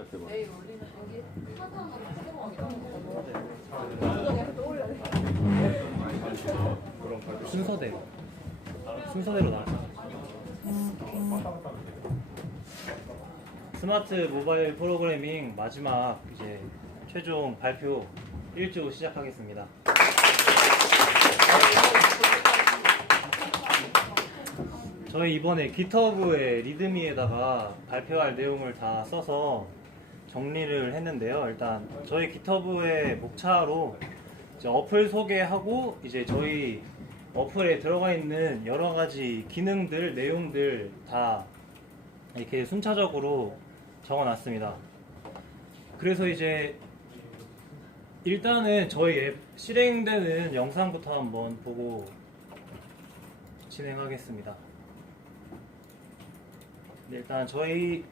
시작해봐. 내일 올리는 거기 사장은 그런 걸 순서대로 나왔어. 스마트 모바일 프로그래밍 마지막 이제 최종 발표 1주 시작하겠습니다. 저희 이번에 깃허브에 리드미에다가 발표할 내용을 다 써서 정리를 했는데요. 일단 저희 깃허브의 목차로 이제 어플 소개하고 이제 저희 어플에 들어가 있는 여러 가지 기능들, 내용들 다 이렇게 순차적으로 적어놨습니다. 그래서 이제 일단은 저희 앱 실행되는 영상부터 한번 보고 진행하겠습니다. 일단 저희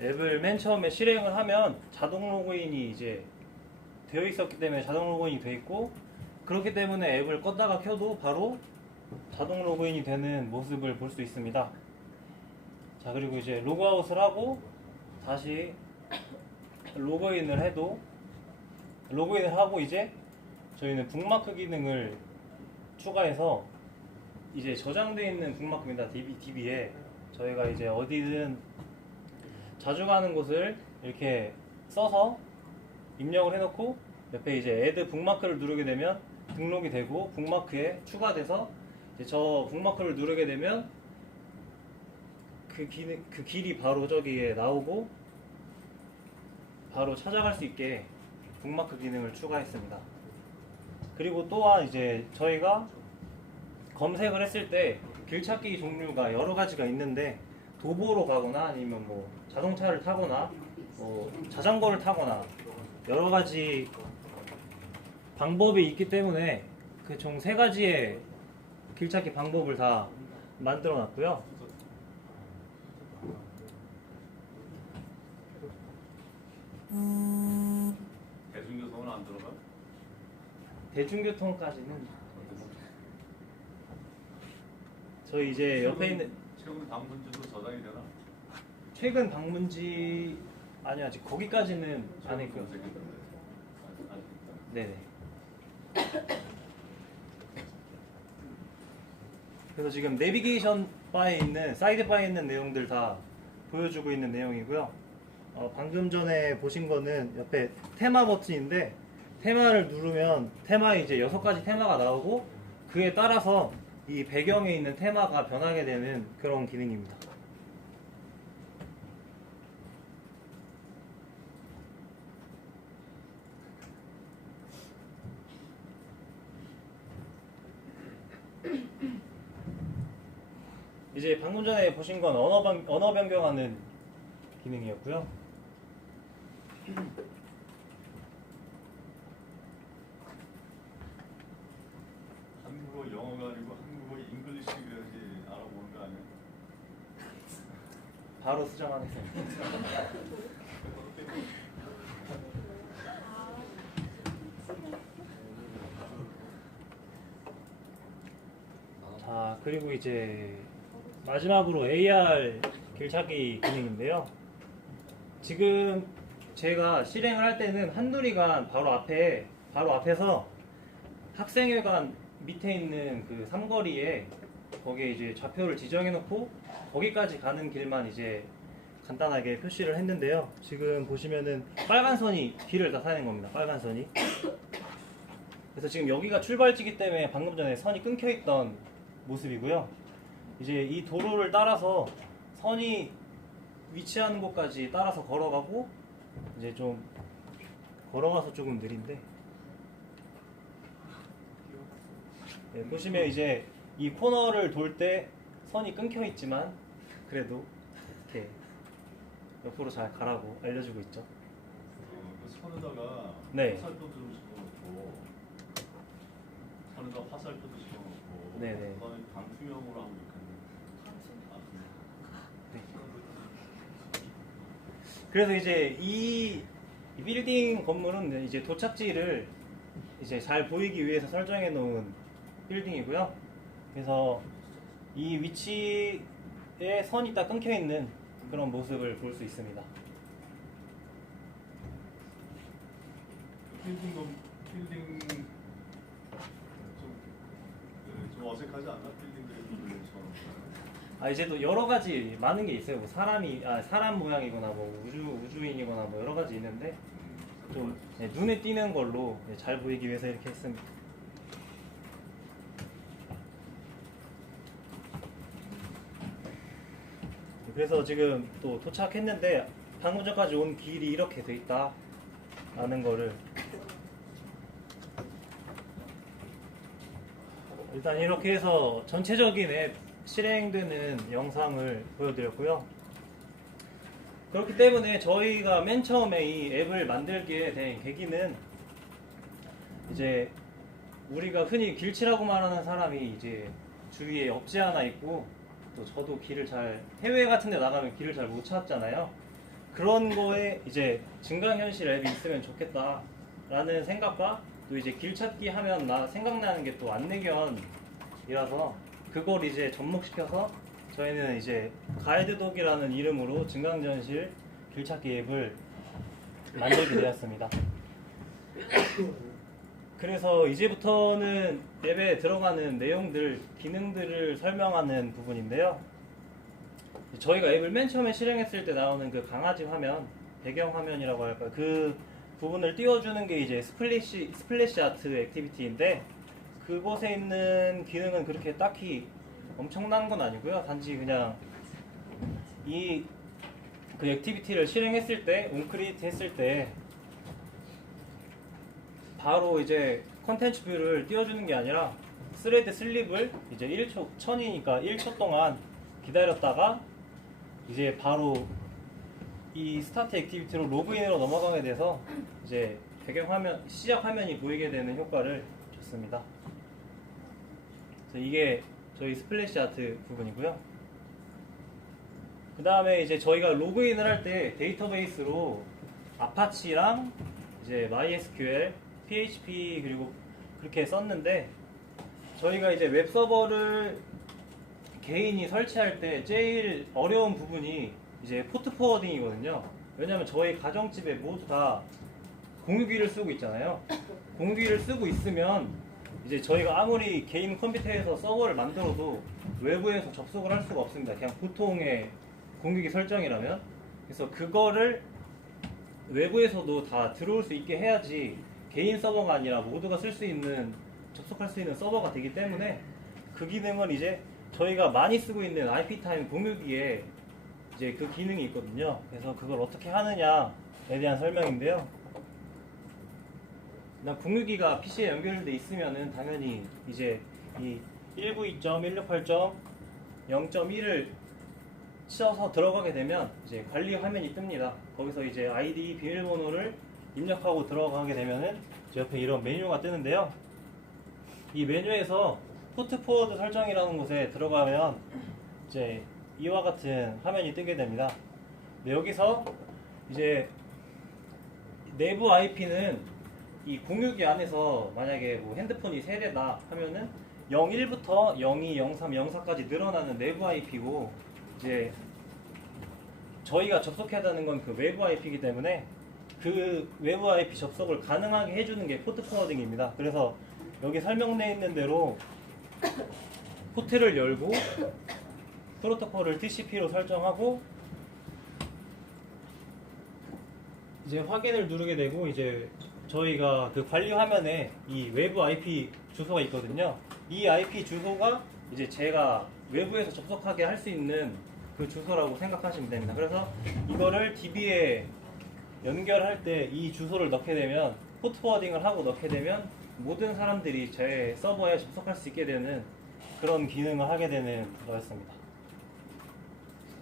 앱을 맨 처음에 실행을 하면 자동 로그인이 이제 되어 있었기 때문에 자동 로그인이 되어 있고, 그렇기 때문에 앱을 껐다가 켜도 바로 자동 로그인이 되는 모습을 볼 수 있습니다. 자, 그리고 이제 로그아웃을 하고 다시 로그인을 해도, 로그인을 하고 이제 저희는 북마크 기능을 추가해서 이제 저장되어 있는 북마크입니다. DB에 저희가 이제 어디든 자주 가는 곳을 이렇게 써서 입력을 해놓고 옆에 이제 add 북마크를 누르게 되면 등록이 되고 북마크에 추가돼서 이제 저 북마크를 누르게 되면 그 길이 바로 저기에 나오고 바로 찾아갈 수 있게 북마크 기능을 추가했습니다. 그리고 또한 이제 저희가 검색을 했을 때 길찾기 종류가 여러 가지가 있는데, 도보로 가거나 아니면 뭐 자동차를 타거나 뭐 자전거를 타거나 여러 가지 방법이 있기 때문에 그 총 3가지의 길찾기 방법을 다 만들어 놨고요. 대중교통은 안 들어가? 대중교통까지는 저희 이제 옆에 있는 최근 방문지도 저장이 되나? 최근 방문지 아니 아직 거기까지는 안 했고요. 네네. 그래서 지금 내비게이션 바에 있는 사이드 바에 있는 내용들 다 보여주고 있는 내용이고요. 방금 전에 보신 거는 옆에 테마 버튼인데, 테마를 누르면 테마에 이제 6가지 테마가 나오고 그에 따라서 이 배경에 있는 테마가 변하게 되는 그런 기능입니다. 이제 방금 전에 보신 건 언어 변경하는 기능이었고요. 한국어 영어가 아니고 한국어 잉글리시 그래야지 알아보는 거 아니야? 바로 수정하겠습니다. 자, 그리고 이제 마지막으로 AR 길찾기 기능인데요. 지금 제가 실행을 할 때는 한누리관 바로 앞에서 학생회관 밑에 있는 그 삼거리에 거기에 이제 좌표를 지정해 놓고 거기까지 가는 길만 이제 간단하게 표시를 했는데요. 지금 보시면은 빨간 선이 길을 나타내는 겁니다. 빨간 선이. 그래서 지금 여기가 출발지기 때문에 방금 전에 선이 끊겨 있던 모습이고요. 이제 이 도로를 따라서 선이 위치하는 곳까지 따라서 걸어가고, 이제 좀 걸어가서 조금 느린데, 네, 보시면 이제 이 코너를 돌 때 선이 끊겨 있지만 그래도 이렇게 옆으로 잘 가라고 알려주고 있죠. 그 선에다가 네. 화살표도 집어넣고, 선에다 화살표도 집어넣고, 네네. 그다음에 방수형으로 하면 좋겠네. 네. 그래서 이제 이 빌딩 건물은 이제 도착지를 이제 잘 보이기 위해서 설정해 놓은 빌딩이고요. 그래서 이 위치에 선이 딱 끊겨 있는 그런 모습을 볼 수 있습니다. 필딩 좀 어색하지 않나? 필딩들처럼. 이제 또 여러 가지 많은 게 있어요. 뭐 사람 모양이거나 뭐 우주인이거나 뭐 여러 가지 있는데 좀 눈에 띄는 걸로 잘 보이기 위해서 이렇게 했습니다. 그래서 지금 또 도착했는데 방금 전까지 온 길이 이렇게 돼 있다라는 거를 일단 이렇게 해서 전체적인 앱 실행되는 영상을 보여드렸고요. 그렇기 때문에 저희가 맨 처음에 이 앱을 만들게 된 계기는 이제 우리가 흔히 길치라고 말하는 사람이 이제 주위에 없지 않아 있고 또 저도 해외 같은 데 나가면 길을 잘 못 찾잖아요. 그런 거에 이제 증강현실 앱이 있으면 좋겠다라는 생각과 또 이제 길 찾기 하면 생각나는 게 또 안내견이라서 그걸 이제 접목시켜서 저희는 이제 가이드독이라는 이름으로 증강현실 길찾기 앱을 만들게 되었습니다. 그래서 이제부터는 앱에 들어가는 내용들, 기능들을 설명하는 부분인데요. 저희가 앱을 맨 처음에 실행했을 때 나오는 그 강아지 화면, 배경 화면이라고 할까요? 그 부분을 띄워주는 게 이제 스플래시 아트 액티비티인데 그곳에 있는 기능은 그렇게 딱히 엄청난 건 아니고요. 단지 그냥 그 액티비티를 실행했을 때, 온크리에이트 했을 때 바로 이제 컨텐츠 뷰를 띄워주는 게 아니라 스레드 슬립을 이제 1초, 1000이니까 1초 동안 기다렸다가 이제 바로 이 스타트 액티비티로 로그인으로 넘어가게 돼서 이제 배경 화면, 시작 화면이 보이게 되는 효과를 줬습니다. 그래서 이게 저희 스플래시 아트 부분이고요. 그 다음에 이제 저희가 로그인을 할 때 데이터베이스로 아파치랑 이제 MySQL, PHP 그리고 그렇게 썼는데 저희가 이제 웹서버를 개인이 설치할 때 제일 어려운 부분이 이제 포트 포워딩이거든요. 왜냐하면 저희 가정집에 모두 다 공유기를 쓰고 있잖아요. 공유기를 쓰고 있으면 이제 저희가 아무리 개인 컴퓨터에서 서버를 만들어도 외부에서 접속을 할 수가 없습니다. 그냥 보통의 공유기 설정이라면. 그래서 그거를 외부에서도 다 들어올 수 있게 해야지 개인 서버가 아니라 모두가 쓸 수 있는, 접속할 수 있는 서버가 되기 때문에 그 기능은 이제 저희가 많이 쓰고 있는 IP타임 공유기에 이제 그 기능이 있거든요. 그래서 그걸 어떻게 하느냐에 대한 설명인데요. 공유기가 PC에 연결돼 있으면은 당연히 이제 이 192.168.0.1을 쳐서 들어가게 되면 이제 관리 화면이 뜹니다. 거기서 이제 아이디 비밀번호를 입력하고 들어가게 되면은 옆에 이런 메뉴가 뜨는데요. 이 메뉴에서 포트 포워드 설정이라는 곳에 들어가면 이제 이와 같은 화면이 뜨게 됩니다. 근데 여기서 이제 내부 IP는 이 공유기 안에서 만약에 뭐 핸드폰이 3대다 하면은 01부터 02, 03, 04까지 늘어나는 내부 IP고 이제 저희가 접속해야 하는 건 그 외부 IP이기 때문에 그 외부 IP 접속을 가능하게 해주는 게 포트 포워딩입니다. 그래서 여기 설명되어 있는 대로 포트를 열고 프로토콜을 TCP로 설정하고 이제 확인을 누르게 되고 이제 저희가 그 관리 화면에 이 외부 IP 주소가 있거든요. 이 IP 주소가 이제 제가 외부에서 접속하게 할 수 있는 그 주소라고 생각하시면 됩니다. 그래서 이거를 DB에 연결할 때 이 주소를 넣게 되면 포트 포워딩을 하고 넣게 되면 모든 사람들이 제 서버에 접속할 수 있게 되는 그런 기능을 하게 되는 거였습니다.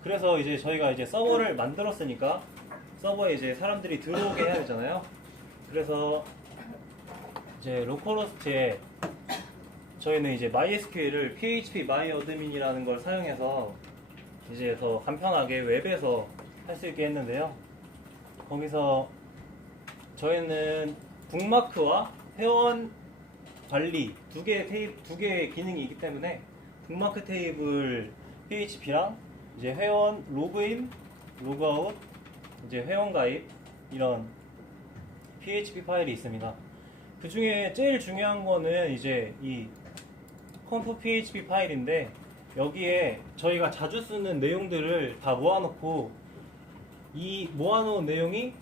그래서 이제 저희가 이제 서버를 만들었으니까 서버에 이제 사람들이 들어오게 해야 되잖아요. 그래서 이제 로컬호스트에 저희는 이제 MySQL을 PHP MyAdmin이라는 걸 사용해서 이제 더 간편하게 웹에서 할 수 있게 했는데요. 거기서 저희는 북마크와 회원 관리 두 개의 기능이 있기 때문에 북마크 테이블 PHP랑 이제 회원 로그인 로그아웃, 이제 회원가입 이런 PHP 파일이 있습니다. 그 중에 제일 중요한 거는 이제 이 conf PHP 파일인데 여기에 저희가 자주 쓰는 내용들을 다 모아놓고 이 모아놓은 내용이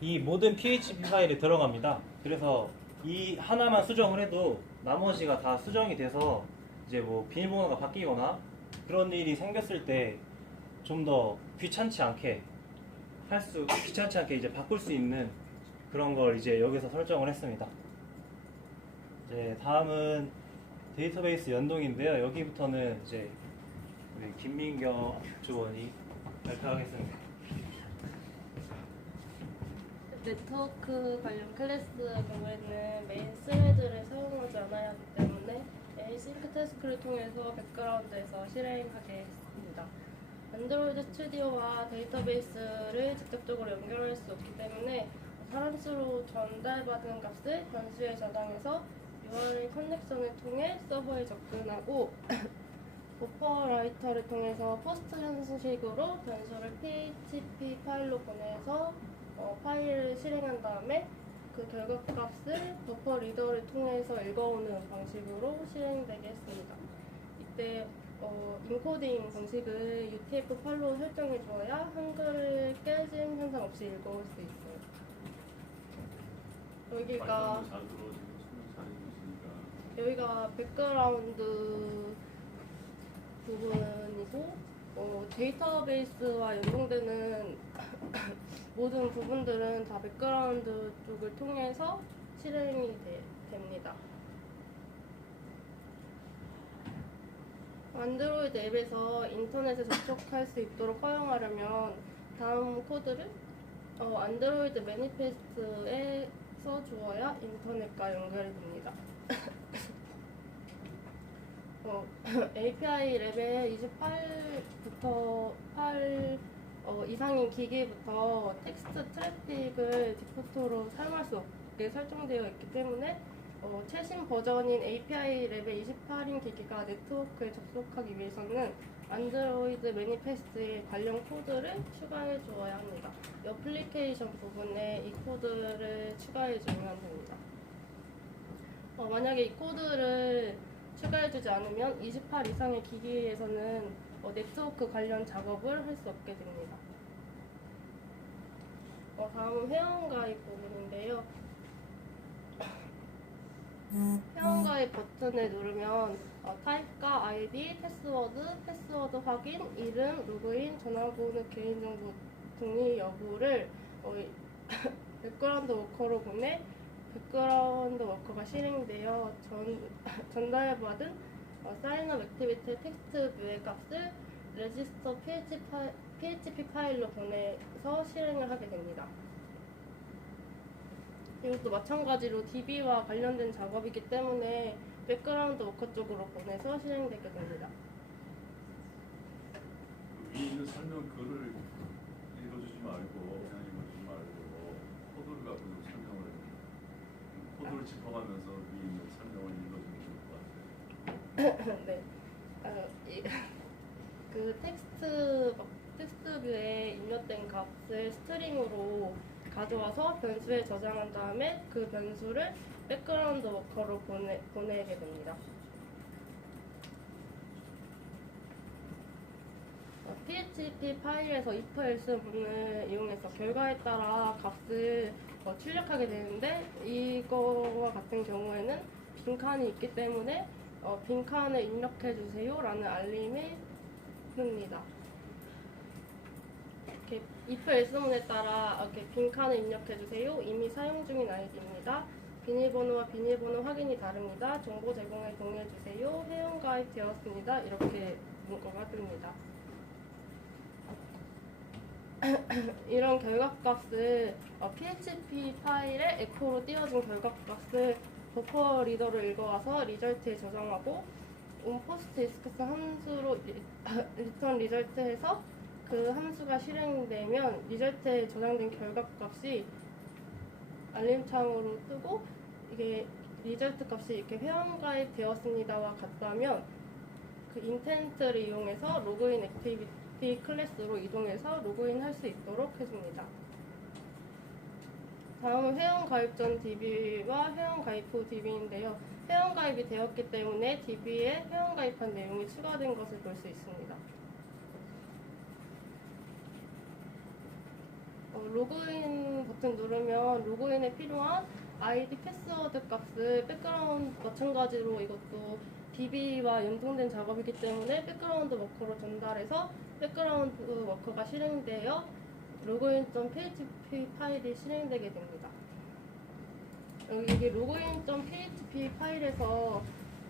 이 모든 PHP 파일에 들어갑니다. 그래서 이 하나만 수정을 해도 나머지가 다 수정이 돼서 이제 뭐 비밀번호가 바뀌거나 그런 일이 생겼을 때 좀 더 귀찮지 않게 이제 바꿀 수 있는 그런 걸 이제 여기서 설정을 했습니다. 이제 다음은 데이터베이스 연동인데요. 여기부터는 이제 우리 김민경 주원이 발표하겠습니다. 네트워크 관련 클래스 경우에는 메인 스레드를 사용하지 않아야 하기 때문에 async 태스크를 통해서 백그라운드에서 실행하게 했습니다. 안드로이드 스튜디오와 데이터베이스를 직접적으로 연결할 수 없기 때문에 사람수로 전달받은 값을 변수에 저장해서 URL 커넥션을 통해 서버에 접근하고 버퍼 라이터를 통해서 포스트 형식으로 변수를 PHP 파일로 보내서 파일을 실행한 다음에 그 결과값을 버퍼 리더를 통해서 읽어오는 방식으로 실행되게 했습니다. 이때 인코딩 방식을 UTF-8로 설정해 주어야 한글 깨짐 현상 없이 읽어올 수 있어요. 여기가 잘 들어 지금 설명 잘 해주시니까. 여기가 백그라운드 부분이고 데이터베이스와 연동되는 모든 부분들은 다 백그라운드 쪽을 통해서 실행이 됩니다. 안드로이드 앱에서 인터넷에 접속할 수 있도록 허용하려면 다음 코드를 안드로이드 매니페스트에 써주어야 인터넷과 연결이 됩니다. API 레벨 28부터 8 이상인 기기부터 텍스트 트래픽을 디포트로 사용할 수 없게 설정되어 있기 때문에 최신 버전인 API 레벨 28인 기기가 네트워크에 접속하기 위해서는 안드로이드 매니페스트의 관련 코드를 추가해 주어야 합니다. 어플리케이션 부분에 이 코드를 추가해 주면 됩니다. 만약에 이 코드를 추가해주지 않으면 28 이상의 기기에서는 네트워크 관련 작업을 할 수 없게 됩니다. 다음은 회원가입 부분인데요. 회원가입 버튼을 누르면 타입과 아이디, 패스워드 확인, 이름, 로그인, 전화번호, 개인정보 등의 여부를 백그라운드 워커로 보내 백그라운드 워커가 실행되어 전달받은 사인업 액티비티 텍스트 뷰의 값을 레지스터 PHP 파일로 보내서 실행을 하게 됩니다. 이것도 마찬가지로 DB와 관련된 작업이기 때문에 백그라운드 워커 쪽으로 보내서 실행되게 됩니다. 위에 있는 설명 글을 읽어주지 말고 그냥 읽어주지 말고 코드를 갖고 좀 설명을 코드를 짚어가면서 위에 있는 설명을 읽어주면 좋을 것 같아요. 네. 그 텍스트 뷰에 입력된 값을 스트링으로 가져와서 변수에 저장한 다음에 그 변수를 백그라운드 워커로 보내게 됩니다. PHP 파일에서 if else 문을 이용해서 결과에 따라 값을 출력하게 되는데 이거와 같은 경우에는 빈칸이 있기 때문에 빈칸을 입력해 주세요 라는 알림이 뜹니다. 이렇게 if else 문에 따라 이렇게 빈칸을 입력해 주세요. 이미 사용 중인 아이디입니다. 비밀번호와 비밀번호 확인이 다릅니다. 정보 제공에 동의해 주세요. 회원 가입 되었습니다. 이렇게 문구가 뜹니다. 이런 결과값을 PHP 파일에 에코로 띄워진 결과값을 버퍼 리더로 읽어와서 리절트에 저장하고 onPost disks 함수로 return 리절트해서 그 함수가 실행되면 리절트에 저장된 결과값이 알림창으로 뜨고 이게 리절트 값이 이렇게 회원가입 되었습니다와 같다면 그 인텐트를 이용해서 로그인 액티비티 DP 클래스로 이동해서 로그인 할 수 있도록 해줍니다. 다음은 회원가입 전 DB와 회원가입 후 DB인데요. 회원가입이 되었기 때문에 DB에 회원가입한 내용이 추가된 것을 볼 수 있습니다. 로그인 버튼 누르면 로그인에 필요한 아이디 패스워드 값을 백그라운드 마찬가지로 이것도 DB와 연동된 작업이기 때문에 백그라운드 워커로 전달해서 백그라운드 워커가 실행되어 로그인.php 파일이 실행되게 됩니다. 여기 로그인.php 파일에서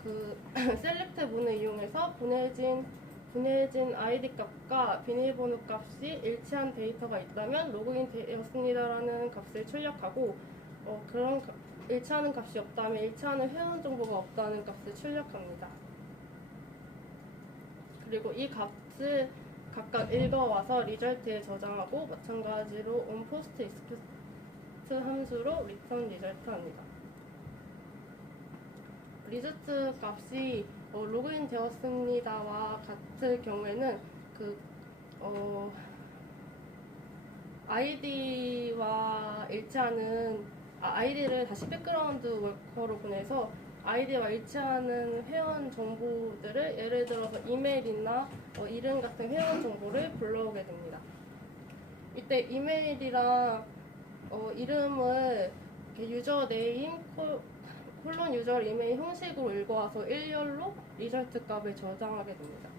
그 셀렉트 문을 이용해서 보내진 아이디 값과 비밀번호 값이 일치한 데이터가 있다면 로그인 되었습니다라는 값을 출력하고 일치하는 값이 없다면 일치하는 회원 정보가 없다는 값을 출력합니다. 그리고 이 값을 각각 읽어와서 리절트에 저장하고 마찬가지로 onPost expect 함수로 return 리절트 합니다. 리절트 값이 로그인 되었습니다와 같을 경우에는 아이디와 일치하는 아이디를 다시 백그라운드 워커로 보내서 아이디와 일치하는 회원 정보들을 예를 들어서 이메일이나 이름 같은 회원 정보를 불러오게 됩니다. 이때 이메일이랑 이름을 이렇게 유저 네임 콜론 유저 이메일 형식으로 읽어와서 일렬로 리절트 값을 저장하게 됩니다.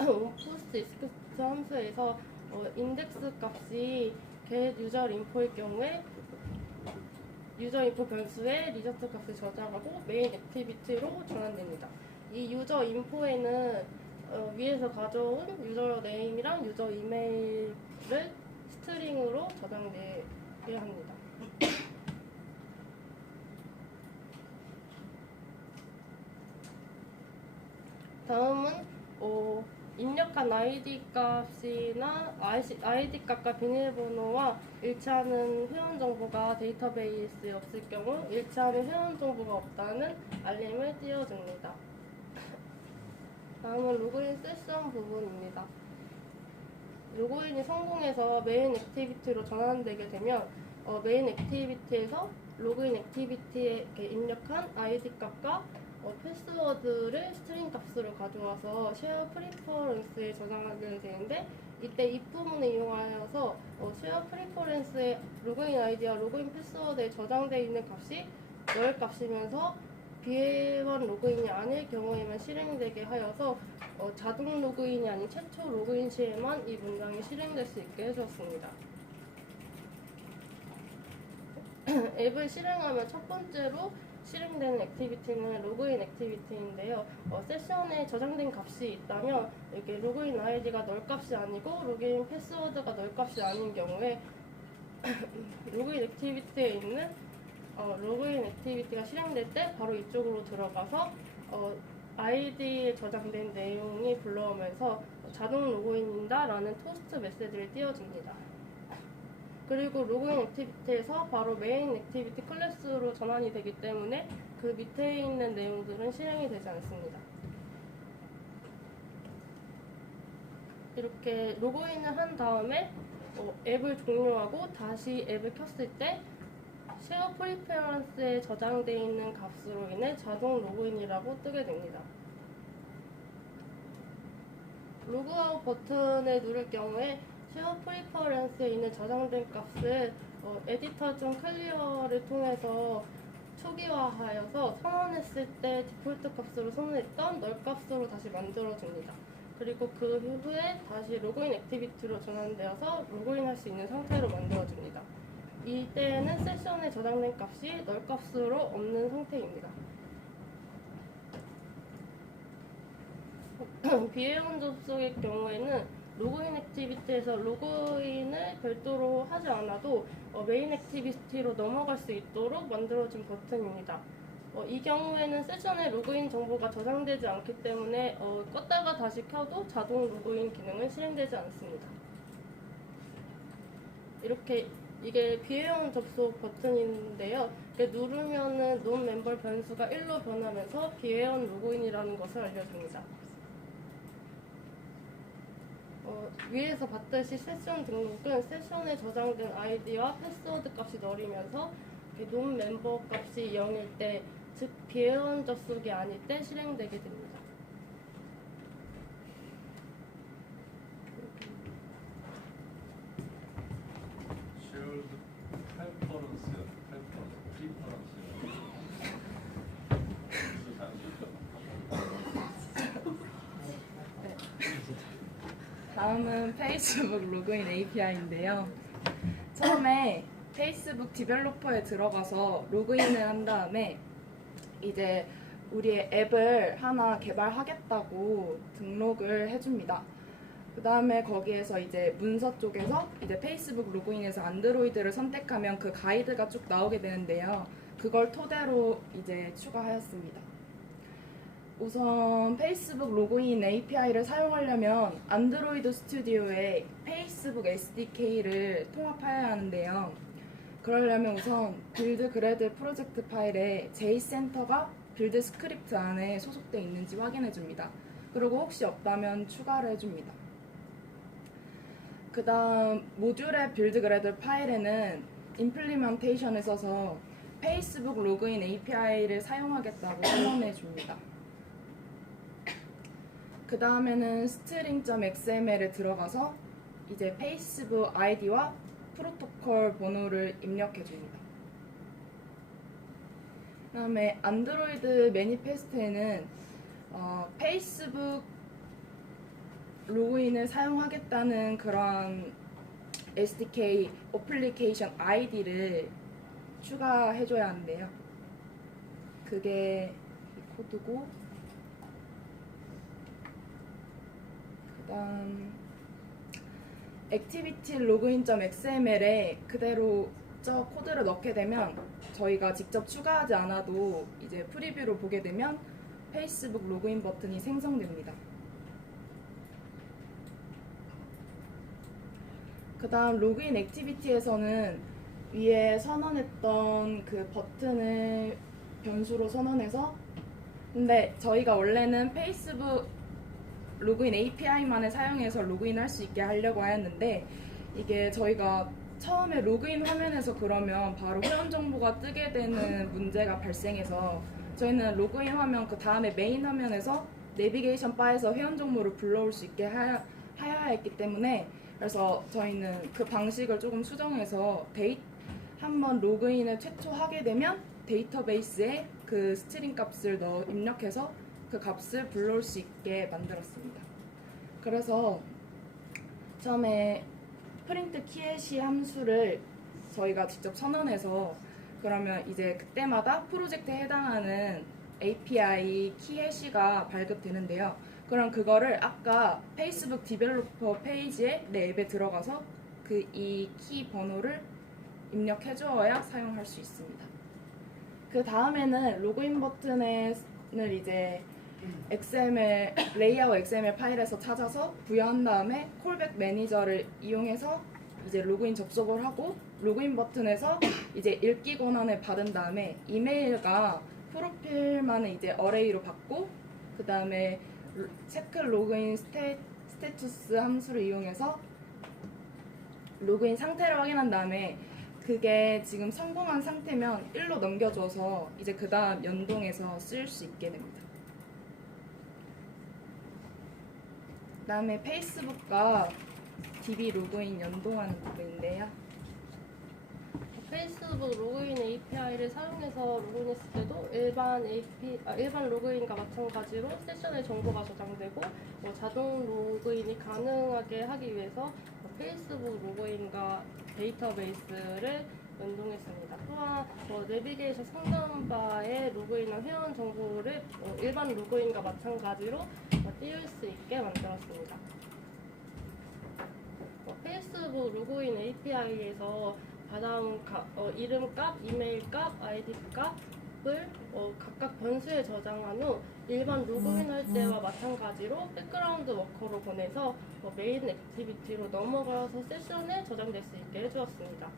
onPost expect 함수에서 인덱스 값이 get 유저 인포일 경우에 유저 인포 변수에 리절트 값을 저장하고 메인 액티비티로 전환됩니다. 이 유저 인포에는 위에서 가져온 유저 네임이랑 유저 이메일을 스트링으로 저장되게 합니다. 다음은 입력한 아이디 값이나 아이디 값과 비밀번호와 일치하는 회원 정보가 데이터베이스에 없을 경우 일치하는 회원 정보가 없다는 알림을 띄워줍니다. 다음은 로그인 세션 부분입니다. 로그인이 성공해서 메인 액티비티로 전환되게 되면 메인 액티비티에서 로그인 액티비티에 입력한 아이디 값과 패스워드를 스트링 값으로 가져와서 쉐어 프리퍼런스에 저장하게 되는데 이때 이 부분을 이용하여서 쉐어 프리퍼런스의 로그인 아이디와 로그인 패스워드에 저장되어 있는 값이 널 값이면서 비회원 로그인이 아닐 경우에만 실행되게 하여서 자동 로그인이 아닌 최초 로그인 시에만 이 문장이 실행될 수 있게 해주었습니다. 앱을 실행하면 첫 번째로 실행되는 액티비티는 로그인 액티비티인데요. 세션에 저장된 값이 있다면 이렇게 로그인 아이디가 널 값이 아니고 로그인 패스워드가 널 값이 아닌 경우에 로그인 액티비티에 있는 로그인 액티비티가 실행될 때 바로 이쪽으로 들어가서 아이디에 저장된 내용이 불러오면서 자동 로그인이다 라는 토스트 메시지를 띄워줍니다. 그리고 로그인 액티비티에서 바로 메인 액티비티 클래스로 전환이 되기 때문에 그 밑에 있는 내용들은 실행이 되지 않습니다. 이렇게 로그인을 한 다음에 앱을 종료하고 다시 앱을 켰을 때 쉐어 프리퍼런스에 저장되어 있는 값으로 인해 자동 로그인이라고 뜨게 됩니다. 로그아웃 버튼을 누를 경우에 쉐어 프리퍼런스에 있는 저장된 값을 에디터 중 클리어를 통해서 초기화하여서 선언했을 때 디폴트 값으로 선언했던 널 값으로 다시 만들어줍니다. 그리고 그 후에 다시 로그인 액티비티로 전환되어서 로그인할 수 있는 상태로 만들어줍니다. 이때는 세션에 저장된 값이 널 값으로 없는 상태입니다. 비회원 접속의 경우에는 로그인 액티비티에서 로그인을 별도로 하지 않아도 메인 액티비티로 넘어갈 수 있도록 만들어진 버튼입니다. 이 경우에는 세션에 로그인 정보가 저장되지 않기 때문에 껐다가 다시 켜도 자동 로그인 기능은 실행되지 않습니다. 이렇게 이게 비회원 접속 버튼인데요. 이렇게 누르면은 논 멤버 변수가 1로 변하면서 비회원 로그인이라는 것을 알려줍니다. 위에서 봤듯이 세션 등록은 세션에 저장된 아이디와 패스워드 값이 넣이면서 논 멤버 값이 0일 때, 즉 비회원 접속이 아닐 때 실행되게 됩니다. shared preference요. 다음은 페이스북 로그인 API인데요. 처음에 페이스북 디벨로퍼에 들어가서 로그인을 한 다음에 이제 우리의 앱을 하나 개발하겠다고 등록을 해줍니다. 그 다음에 거기에서 이제 문서 쪽에서 이제 페이스북 로그인에서 안드로이드를 선택하면 그 가이드가 쭉 나오게 되는데요. 그걸 토대로 이제 추가하였습니다. 우선 페이스북 로그인 API를 사용하려면 안드로이드 스튜디오에 페이스북 SDK를 통합해야 하는데요. 그러려면 우선 빌드 그래드 프로젝트 파일에 제이센터가 빌드 스크립트 안에 소속되어 있는지 확인해 줍니다. 그리고 혹시 없다면 추가를 해줍니다. 그 다음 모듈의 빌드 그래드 파일에는 임플리먼테이션을 써서 페이스북 로그인 API를 사용하겠다고 선언해 줍니다. 그 다음에는 string.xml에 들어가서 이제 페이스북 아이디와 프로토콜 번호를 입력해 줍니다. 그 다음에 안드로이드 매니페스트에는 페이스북 로그인을 사용하겠다는 그런 SDK 어플리케이션 아이디를 추가해줘야 하는데요. 그게 이 코드고, 그다음 액티비티 로그인.xml에 그대로 저 코드를 넣게 되면 저희가 직접 추가하지 않아도 이제 프리뷰로 보게 되면 페이스북 로그인 버튼이 생성됩니다. 그 다음 로그인 액티비티에서는 위에 선언했던 그 버튼을 변수로 선언해서, 근데 저희가 원래는 페이스북 로그인 API만을 사용해서 로그인할 수 있게 하려고 하였는데, 이게 저희가 처음에 로그인 화면에서 그러면 바로 회원 정보가 뜨게 되는 문제가 발생해서 저희는 로그인 화면 그 다음에 메인 화면에서 내비게이션 바에서 회원 정보를 불러올 수 있게 하여야 했기 때문에, 그래서 저희는 그 방식을 조금 수정해서 한번 로그인을 최초 하게 되면 데이터베이스에 그 스트링 값을 입력해서 그 값을 불러올 수 있게 만들었습니다. 그래서 처음에 프린트 키에시 함수를 저희가 직접 선언해서, 그러면 이제 그때마다 프로젝트에 해당하는 API 키해시가 발급되는데요. 그럼 그거를 아까 페이스북 디벨로퍼 페이지에 내 앱에 들어가서 그 이 키 번호를 입력해 주어야 사용할 수 있습니다. 그 다음에는 로그인 버튼을 이제 XML 레이아웃 XML 파일에서 찾아서 부여한 다음에 콜백 매니저를 이용해서 이제 로그인 접속을 하고, 로그인 버튼에서 이제 읽기 권한을 받은 다음에 이메일과 프로필만을 이제 어레이로 받고, 그 다음에 체크 로그인 스테투스 함수를 이용해서 로그인 상태를 확인한 다음에 그게 지금 성공한 상태면 1로 넘겨줘서 이제 그 다음 연동해서 쓸 수 있게 됩니다. 그 다음에 페이스북과 DB 로그인 연동하는 부분인데요. 페이스북 로그인 API를 사용해서 로그인했을 때도 일반 로그인과 마찬가지로 세션의 정보가 저장되고, 자동 로그인이 가능하게 하기 위해서 페이스북 로그인과 데이터베이스를 연동했습니다. 또한 내비게이션 상단바에 로그인한 회원 정보를 일반 로그인과 마찬가지로 띄울 수 있게 만들었습니다. 페이스북 로그인 API에서 받아온 이름 값, 이메일 값, 아이디 값을 각각 변수에 저장한 후 일반 로그인할 때와 마찬가지로 백그라운드 워커로 보내서 메인 액티비티로 넘어가서 세션에 저장될 수 있게 해주었습니다.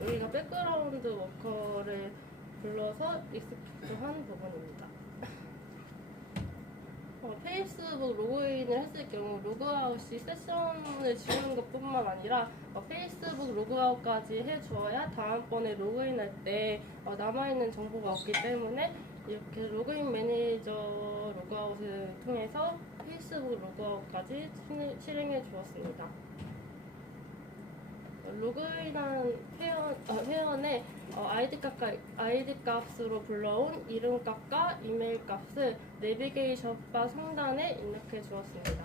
여기가 백그라운드 워커를 불러서 익스포트한 부분입니다. 페이스북 로그인을 했을 경우 로그아웃 시 세션을 지우는 것뿐만 아니라 페이스북 로그아웃까지 해주어야 다음번에 로그인할 때 남아있는 정보가 없기 때문에 이렇게 로그인 매니저 로그아웃을 통해서 페이스북 로그아웃까지 실행해 주었습니다. 로그인한 회원의 아이디 값으로 불러온 이름 값과 이메일 값을 내비게이션 바 상단에 입력해 주었습니다.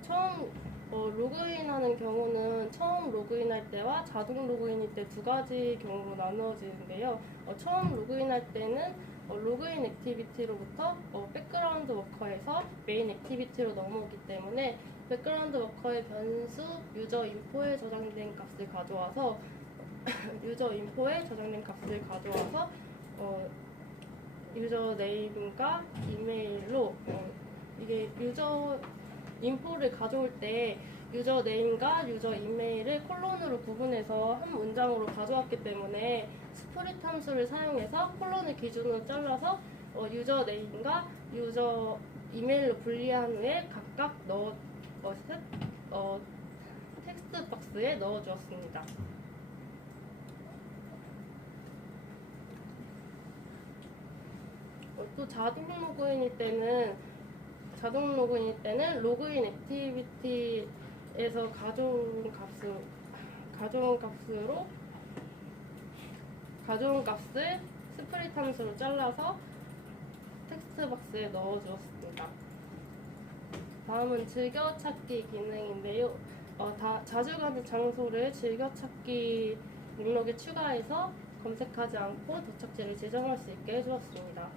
처음 로그인하는 경우는 처음 로그인할 때와 자동 로그인일 때 두 가지 경우로 나누어지는데요. 처음 로그인할 때는 로그인 액티비티로부터 백그라운드 워커에서 메인 액티비티로 넘어오기 때문에 백그라운드 워커의 변수 유저 인포에 저장된 값을 가져와서 유저 네임과 이메일로 이게 유저 인포를 가져올 때 유저 네임과 유저 이메일을 콜론으로 구분해서 한 문장으로 가져왔기 때문에 스프릿 함수를 사용해서 콜론을 기준으로 잘라서 유저 네임과 유저 이메일로 분리한 후에 각각 텍스트 박스에 넣어 주었습니다. 또 자동 로그인일 때는 로그인 액티비티에서 가져온 값을 스프릿 함수로 잘라서 텍스트 박스에 넣어 주었습니다. 다음은 즐겨찾기 기능인데요. 자주 가는 장소를 즐겨찾기 목록에 추가해서 검색하지 않고 도착지를 지정할 수 있게 해주었습니다.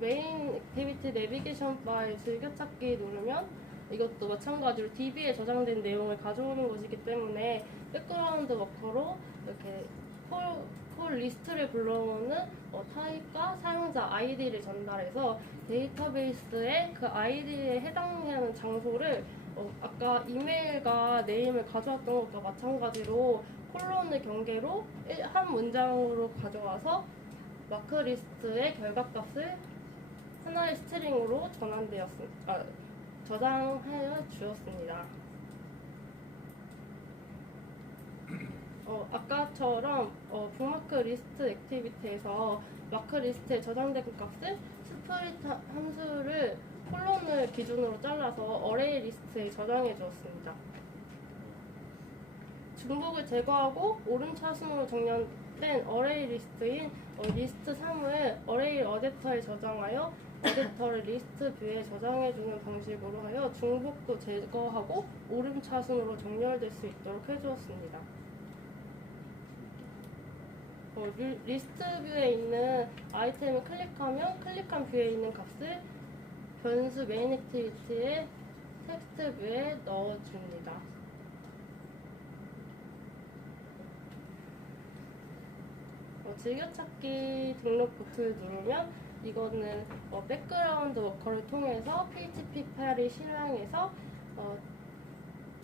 메인 액티비티 내비게이션 바에 즐겨찾기 누르면 이것도 마찬가지로 DB에 저장된 내용을 가져오는 것이기 때문에 백그라운드 워커로 이렇게 콜 리스트를 불러오는 타입과 사용자 아이디를 전달해서 데이터베이스에 그 아이디에 해당하는 장소를 아까 이메일과 네임을 가져왔던 것과 마찬가지로 콜론을 경계로 한 문장으로 가져와서 마크 리스트의 결과값을 하나의 스트링으로 저장하여 주었습니다. 아까처럼 북마크 리스트 액티비티에서 마크 리스트에 저장된 값을 스프릿 함수를 콜론을 기준으로 잘라서 어레이 리스트에 저장해 주었습니다. 중복을 제거하고 오름차순으로 정렬된 어레이 리스트인 리스트 3을 어레이 어댑터에 저장하여 어댑터를 리스트 뷰에 저장해주는 방식으로 하여 중복도 제거하고 오름차순으로 정렬될 수 있도록 해주었습니다. 리스트 뷰에 있는 아이템을 클릭하면 클릭한 뷰에 있는 값을 변수 메인 액티비티의 텍스트 뷰에 넣어줍니다. 즐겨찾기 등록 버튼을 누르면 이거는 백그라운드 워커를 통해서 PHP 파일을 실행해서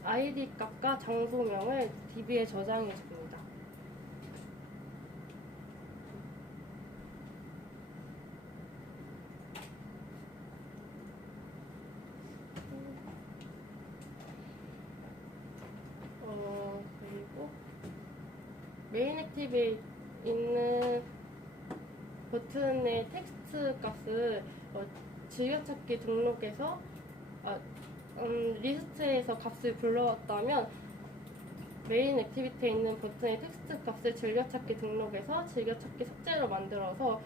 아이디 값과 장소명을 DB에 저장해 줍니다. 그리고 메인 액티비에 있는 버튼의 텍스트 값을 즐겨찾기 등록에서 리스트에서 값을 불러왔다면 메인 액티비티에 있는 버튼의 텍스트 값을 즐겨찾기 등록해서 즐겨찾기 삭제로 만들어서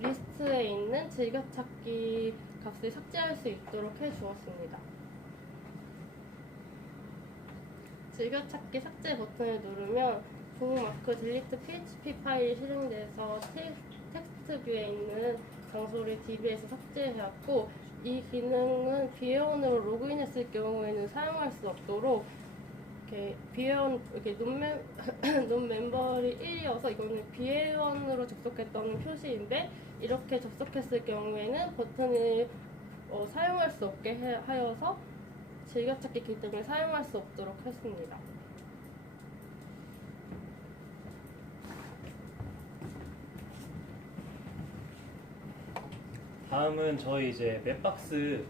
리스트에 있는 즐겨찾기 값을 삭제할 수 있도록 해주었습니다. 즐겨찾기 삭제 버튼을 누르면 북마크 딜리트 PHP 파일이 실행돼서 텍스트 뷰에 있는 장소를 DB에서 삭제해왔고 이 기능은 비회원으로 로그인했을 경우에는 사용할 수 없도록 이렇게 비회원 이렇게 논 멤버리 1이어서 이거는 비회원으로 접속했다는 표시인데 이렇게 접속했을 경우에는 버튼을 사용할 수 없게 하여서 즐겨찾기 기능을 사용할 수 없도록 했습니다. 다음은 저희 이제 맵박스,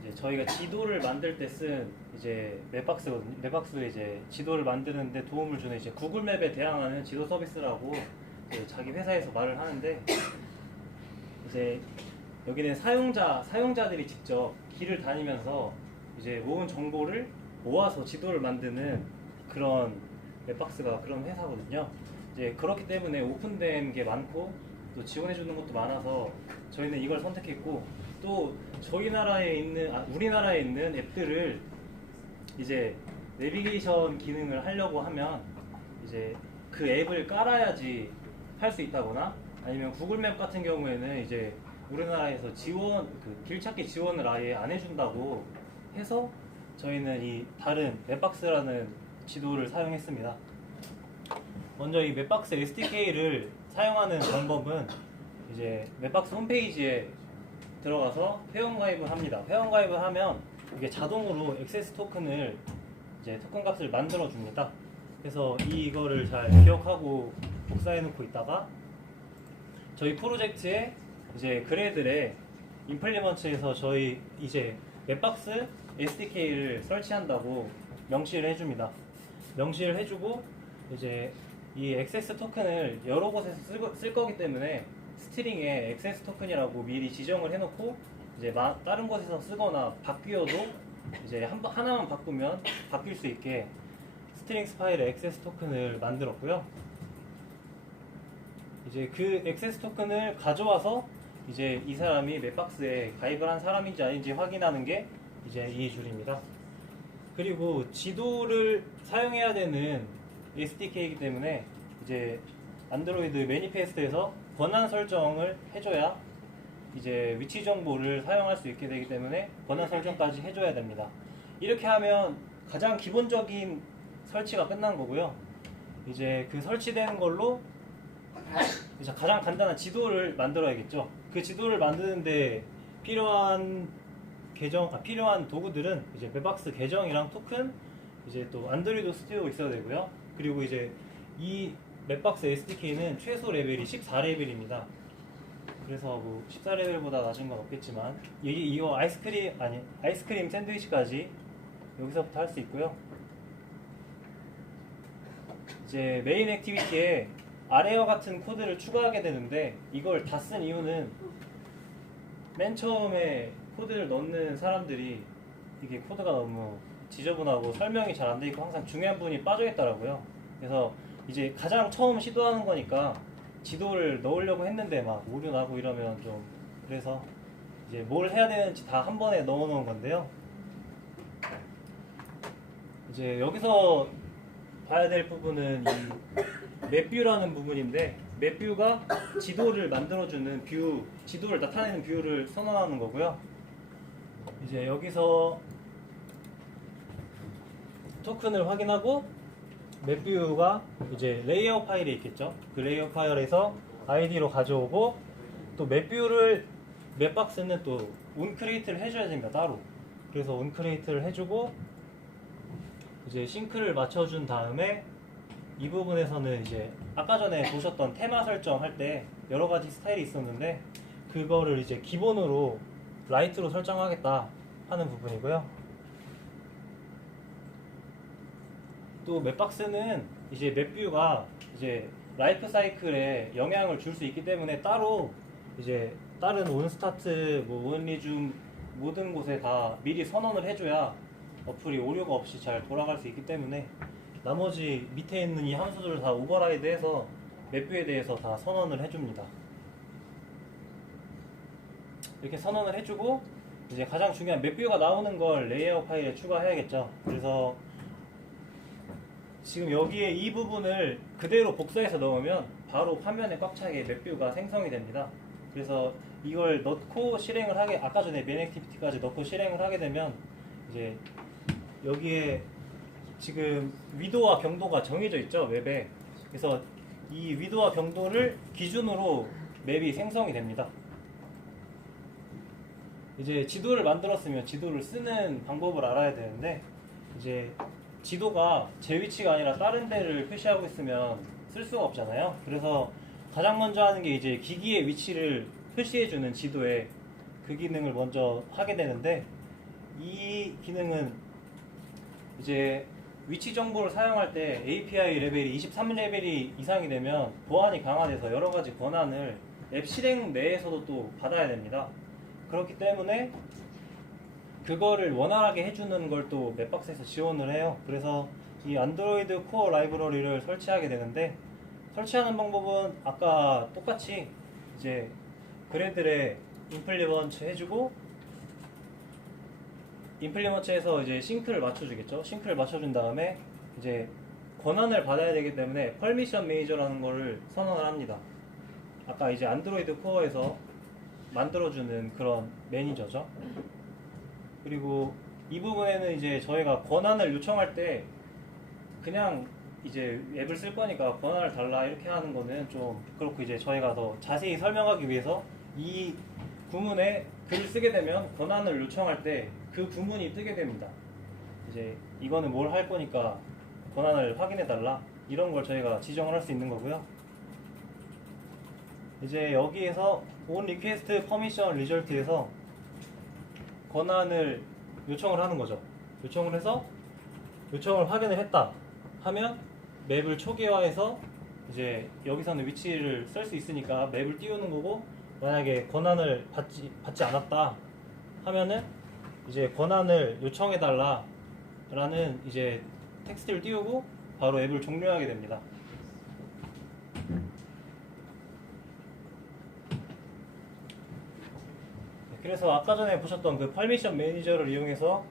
이제 저희가 지도를 만들 때 쓴 이제 맵박스거든요. 맵박스 이제 지도를 만드는데 도움을 주는 이제 구글맵에 대항하는 지도 서비스라고 이제 자기 회사에서 말을 하는데, 이제 여기는 사용자들이 직접 길을 다니면서 이제 모은 정보를 모아서 지도를 만드는 그런 맵박스가 그런 회사거든요. 이제 그렇기 때문에 오픈된 게 많고 또 지원해 주는 것도 많아서 저희는 이걸 선택했고, 또 저희 나라에 있는 우리나라에 있는 앱들을 이제 내비게이션 기능을 하려고 하면 이제 그 앱을 깔아야지 할 수 있다거나, 아니면 구글맵 같은 경우에는 이제 우리나라에서 길찾기 지원을 아예 안 해준다고 해서 저희는 이 다른 맵박스라는 지도를 사용했습니다. 먼저 이 맵박스 SDK를 사용하는 방법은 이제 맵박스 홈페이지에 들어가서 회원가입을 합니다. 회원가입을 하면 이게 자동으로 액세스 토큰을 이제 토큰 값을 만들어 줍니다. 그래서 이거를 잘 기억하고 복사해 놓고 있다가 저희 프로젝트에 이제 그래들의 임플리먼트에서 저희 이제 맵박스 SDK를 설치한다고 명시를 해줍니다. 명시를 해주고 이제 이 액세스 토큰을 여러 곳에서 쓸 거기 때문에 스트링에 액세스 토큰이라고 미리 지정을 해놓고 이제 다른 곳에서 쓰거나 바뀌어도 이제 하나만 바꾸면 바뀔 수 있게 스트링스 파일에 액세스 토큰을 만들었고요. 이제 그 액세스 토큰을 가져와서 이제 이 사람이 맵박스에 가입을 한 사람인지 아닌지 확인하는 게 이제 이 줄입니다. 그리고 지도를 사용해야 되는 SDK이기 때문에 이제 안드로이드 매니페스트에서 권한 설정을 해줘야 이제 위치 정보를 사용할 수 있게 되기 때문에 권한 설정까지 해줘야 됩니다. 이렇게 하면 가장 기본적인 설치가 끝난 거고요. 이제 그 설치된 걸로 이제 가장 간단한 지도를 만들어야겠죠. 그 지도를 만드는데 필요한 도구들은 이제 맵박스 계정이랑 토큰, 이제 또 안드로이드 스튜디오 있어야 되고요. 그리고 이제 이 맵박스 SDK는 최소 레벨이 14레벨입니다. 그래서 뭐 14레벨보다 낮은 건 없겠지만 이거 아이스크림 샌드위치까지 여기서부터 할 수 있고요. 이제 메인 액티비티에 아래와 같은 코드를 추가하게 되는데, 이걸 다 쓴 이유는 맨 처음에 코드를 넣는 사람들이 이게 코드가 너무 지저분하고 설명이 잘 안 돼 있고 항상 중요한 부분이 빠져 있더라고요. 그래서 이제 가장 처음 시도하는 거니까 지도를 넣으려고 했는데 막 오류 나고 이러면 좀, 그래서 이제 뭘 해야 되는지 다 한 번에 넣어 놓은 건데요. 이제 여기서 봐야 될 부분은 이 맵뷰라는 부분인데, 맵뷰가 지도를 만들어주는 지도를 나타내는 뷰를 선언하는 거고요. 이제 여기서 토큰을 확인하고 맵뷰가 이제 레이아웃 파일에 있겠죠. 그 레이아웃 파일에서 아이디로 가져오고, 또 맵박스는 또 온크리에이트를 해줘야 됩니다, 따로. 그래서 온크리에이트를 해주고 이제 싱크를 맞춰준 다음에 이 부분에서는 이제 아까 전에 보셨던 테마 설정할 때 여러 가지 스타일이 있었는데, 그거를 이제 기본으로 라이트로 설정하겠다 하는 부분이고요. 또 맵박스는 이제 맵뷰가 이제 라이프 사이클에 영향을 줄 수 있기 때문에 따로 이제 다른 온스타트, 온리줌 모든 곳에 다 미리 선언을 해줘야 어플이 오류가 없이 잘 돌아갈 수 있기 때문에 나머지 밑에 있는 이 함수들을 다 오버라이드해서 맵뷰에 대해서 다 선언을 해줍니다. 이렇게 선언을 해주고 이제 가장 중요한 맵뷰가 나오는 걸 레이아웃 파일에 추가해야겠죠. 그래서 지금 여기에 이 부분을 그대로 복사해서 넣으면 바로 화면에 꽉 차게 맵뷰가 생성이 됩니다. 그래서 이걸 넣고 실행을 아까 전에 메인 액티비티까지 넣고 실행을 하게 되면 이제 여기에 지금 위도와 경도가 정해져 있죠, 맵에. 그래서 이 위도와 경도를 기준으로 맵이 생성이 됩니다. 이제 지도를 만들었으면 지도를 쓰는 방법을 알아야 되는데 이제 지도가 제 위치가 아니라 다른 데를 표시하고 있으면 쓸 수가 없잖아요. 그래서 가장 먼저 하는 게 이제 기기의 위치를 표시해주는 지도에 그 기능을 먼저 하게 되는데 이 기능은 이제 위치 정보를 사용할 때 API 레벨이 23레벨이 이상이 되면 보안이 강화돼서 여러 가지 권한을 앱 실행 내에서도 또 받아야 됩니다. 그렇기 때문에 그거를 원활하게 해주는 걸 또 맵박스에서 지원을 해요. 그래서 이 안드로이드 코어 라이브러리를 설치하게 되는데 설치하는 방법은 아까 똑같이 이제 그래들에 임플리먼트 해주고 임플리먼트에서 이제 싱크를 맞춰주겠죠. 싱크를 맞춰준 다음에 이제 권한을 받아야 되기 때문에 퍼미션 매니저라는 거를 선언을 합니다. 아까 이제 안드로이드 코어에서 만들어주는 그런 매니저죠. 그리고 이 부분에는 이제 저희가 권한을 요청할 때 그냥 이제 앱을 쓸 거니까 권한을 달라 이렇게 하는 거는 좀 그렇고 이제 저희가 더 자세히 설명하기 위해서 이 구문에 글을 쓰게 되면 권한을 요청할 때 그 구문이 뜨게 됩니다. 이제 이거는 뭘 할 거니까 권한을 확인해 달라 이런 걸 저희가 지정을 할 수 있는 거고요. 이제 여기에서 on request permission result에서 권한을 요청을 하는 거죠. 요청을 해서 요청을 확인을 했다 하면 맵을 초기화해서 이제 여기서는 위치를 쓸 수 있으니까 맵을 띄우는 거고 만약에 권한을 받지 않았다 하면은 이제 권한을 요청해 달라 라는 이제 텍스트를 띄우고 바로 앱을 종료하게 됩니다. 그래서 아까 전에 보셨던 그 퍼미션 매니저를 이용해서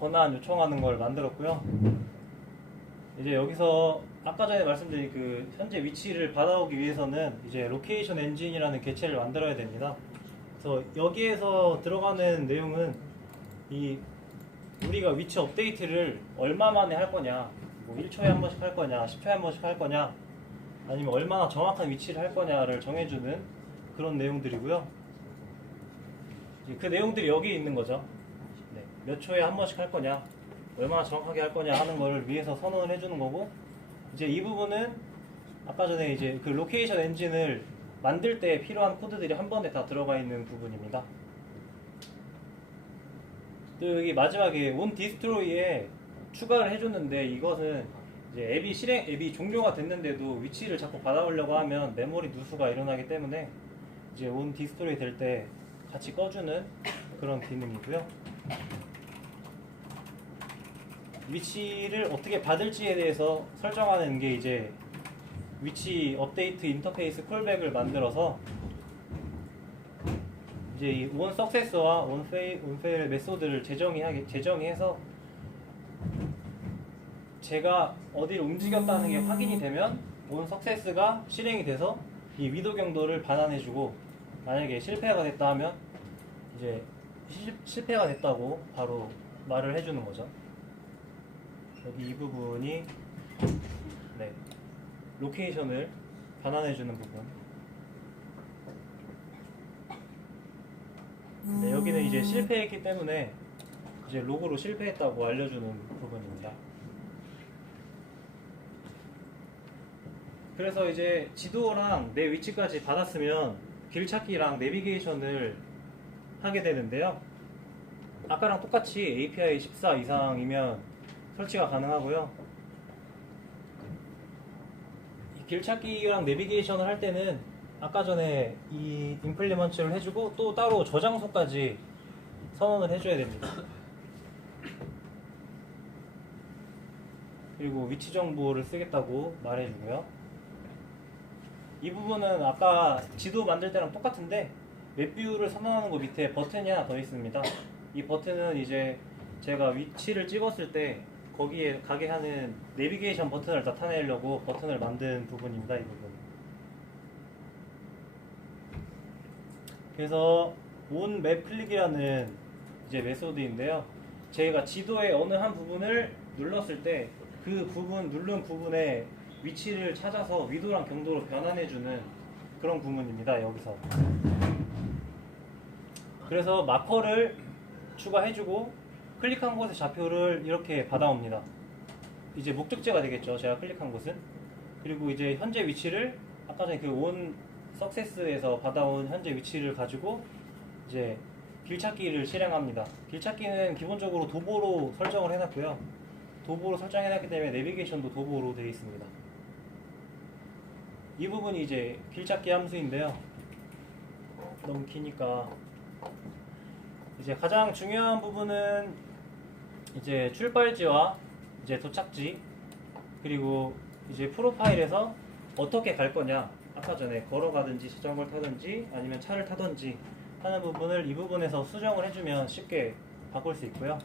권한 요청하는 걸 만들었고요. 이제 여기서 아까 전에 말씀드린 그 현재 위치를 받아오기 위해서는 이제 로케이션 엔진이라는 객체를 만들어야 됩니다. 그래서 여기에서 들어가는 내용은 이 우리가 위치 업데이트를 얼마 만에 할 거냐, 뭐 1초에 한 번씩 할 거냐, 10초에 한 번씩 할 거냐, 아니면 얼마나 정확한 위치를 할 거냐를 정해주는 그런 내용들이고요. 그 내용들이 여기 있는 거죠. 네, 몇 초에 한 번씩 할 거냐, 얼마나 정확하게 할 거냐 하는 거를 위해서 선언을 해주는 거고, 이제 이 부분은 아까 전에 이제 그 로케이션 엔진을 만들 때 필요한 코드들이 한 번에 다 들어가 있는 부분입니다. 또 여기 마지막에 on destroy에 추가를 해줬는데 이것은 이제 앱이 종료가 됐는데도 위치를 자꾸 받아오려고 하면 메모리 누수가 일어나기 때문에 이제 on destroy 될 때 같이 꺼주는 그런 기능이고요. 위치를 어떻게 받을지에 대해서 설정하는 게 이제 위치 업데이트 인터페이스 콜백을 만들어서 이제 이 on success와 on fail 메소드를 제정해서 제가 어디를 움직였다는 게 확인이 되면 on success가 실행이 돼서 이 위도 경도를 반환해주고, 만약에 실패가 됐다 하면 이제 실패가 됐다고 바로 말을 해주는 거죠. 여기 이 부분이 네, 로케이션을 반환해주는 부분. 네, 여기는 이제 실패했기 때문에 이제 로그로 실패했다고 알려주는 부분입니다. 그래서 이제 지도랑 내 위치까지 받았으면 길찾기랑 내비게이션을 하게 되는데요. 아까랑 똑같이 API 14 이상이면 설치가 가능하고요. 이 길찾기랑 내비게이션을 할 때는 아까 전에 이 임플리먼트를 해주고 또 따로 저장소까지 선언을 해줘야 됩니다. 그리고 위치 정보를 쓰겠다고 말해주고요. 이 부분은 아까 지도 만들 때랑 똑같은데 맵뷰를 선언하는 거 밑에 버튼이 하나 더 있습니다. 이 버튼은 이제 제가 위치를 찍었을 때 거기에 가게 하는 내비게이션 버튼을 나타내려고 버튼을 만든 부분입니다. 이 부분. 그래서 on map click이라는 이제 메소드인데요. 제가 지도의 어느 한 부분을 눌렀을 때 그 부분 누른 부분의 위치를 찾아서 위도랑 경도로 변환해주는 그런 부분입니다. 여기서 그래서 마커를 추가해주고 클릭한 곳의 좌표를 이렇게 받아옵니다. 이제 목적지가 되겠죠. 제가 클릭한 곳은. 그리고 이제 현재 위치를 아까 전에 그 온 석세스에서 받아온 현재 위치를 가지고 이제 길찾기를 실행합니다. 길찾기는 기본적으로 도보로 설정을 해놨고요. 도보로 설정해놨기 때문에 내비게이션도 도보로 되어 있습니다. 이 부분이 이제 길찾기 함수인데요. 너무 기니까 이제 가장 중요한 부분은 이제 출발지와 이제 도착지, 그리고 이제 프로파일에서 어떻게 갈 거냐, 아까 전에 걸어가든지 자전거를 타든지 아니면 차를 타든지 하는 부분을 이 부분에서 수정을 해주면 쉽게 바꿀 수 있고요.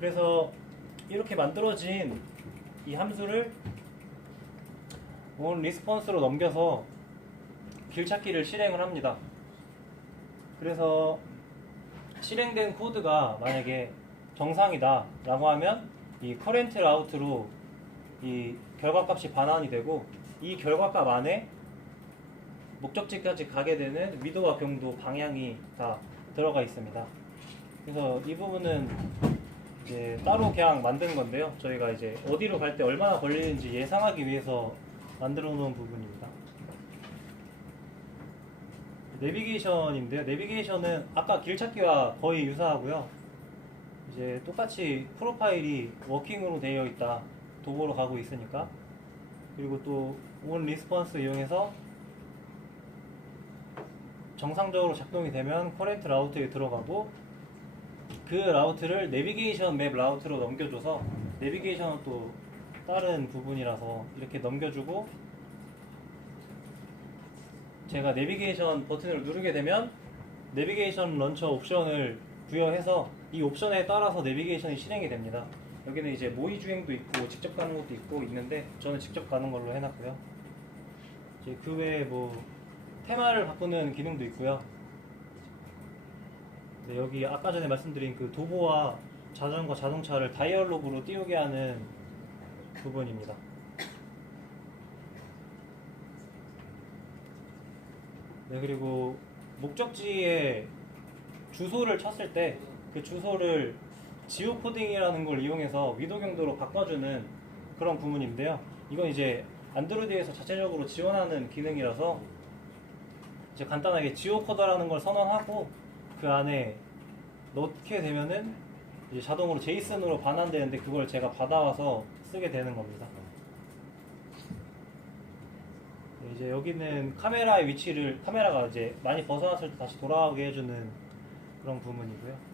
그래서 이렇게 만들어진 이 함수를 온 리스폰스로 넘겨서 길찾기를 실행을 합니다. 그래서 실행된 코드가 만약에 정상이다 라고 하면 이 current route로 이 결과값이 반환이 되고, 이 결과값 안에 목적지까지 가게 되는 위도와 경도 방향이 다 들어가 있습니다. 그래서 이 부분은 이제 따로 그냥 만든 건데요. 저희가 이제 어디로 갈 때 얼마나 걸리는지 예상하기 위해서 만들어 놓은 부분입니다. 내비게이션인데요. 내비게이션은 아까 길찾기와 거의 유사하고요. 이제 똑같이 프로파일이 워킹으로 되어 있다. 도보로 가고 있으니까. 그리고 또 온 리스폰스 이용해서 정상적으로 작동이 되면 커렌트 라우트에 들어가고, 그 라우트를 내비게이션 맵 라우트로 넘겨줘서, 내비게이션은 또 다른 부분이라서 이렇게 넘겨주고, 제가 내비게이션 버튼을 누르게 되면 내비게이션 런처 옵션을 부여해서 이 옵션에 따라서 내비게이션이 실행이 됩니다. 여기는 이제 모의 주행도 있고 직접 가는 것도 있고 있는데, 저는 직접 가는 걸로 해놨고요. 이제 그 외에 뭐 테마를 바꾸는 기능도 있고요. 네, 여기 아까 전에 말씀드린 그 도보와 자전거, 자동차를 다이얼로그로 띄우게 하는 부분입니다. 네, 그리고 목적지에 주소를 쳤을 때 그 주소를 지오코딩이라는 걸 이용해서 위도 경도로 바꿔주는 그런 부분인데요. 이건 이제 안드로이드에서 자체적으로 지원하는 기능이라서 이제 간단하게 지오코더라는 걸 선언하고 그 안에 넣게 되면은 이제 자동으로 제이슨으로 반환되는데, 그걸 제가 받아와서 쓰게 되는 겁니다. 네, 이제 여기는 카메라의 위치를, 카메라가 이제 많이 벗어났을 때 다시 돌아오게 해주는 그런 부분이고요.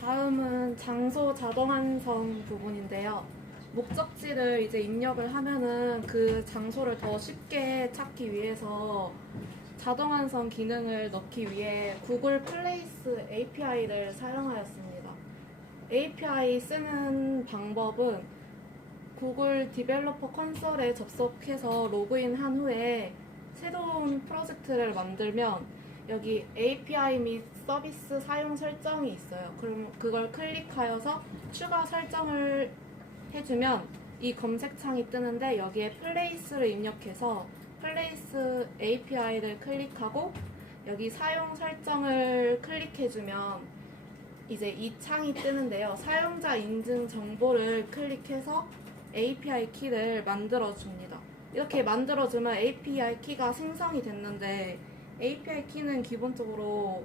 다음은 장소 자동 완성 부분인데요. 목적지를 이제 입력을 하면은 그 장소를 더 쉽게 찾기 위해서 자동 완성 기능을 넣기 위해 구글 플레이스 API를 사용하였습니다. API 쓰는 방법은 구글 디벨로퍼 컨솔에 접속해서 로그인한 후에 새로운 프로젝트를 만들면 여기 API 및 서비스 사용 설정이 있어요. 그럼 그걸 클릭하여서 추가 설정을 해주면 이 검색창이 뜨는데, 여기에 플레이스를 입력해서 플레이스 API를 클릭하고 여기 사용 설정을 클릭해주면 이제 이 창이 뜨는데요. 사용자 인증 정보를 클릭해서 API 키를 만들어줍니다. 이렇게 만들어주면 API 키가 생성이 됐는데, API 키는 기본적으로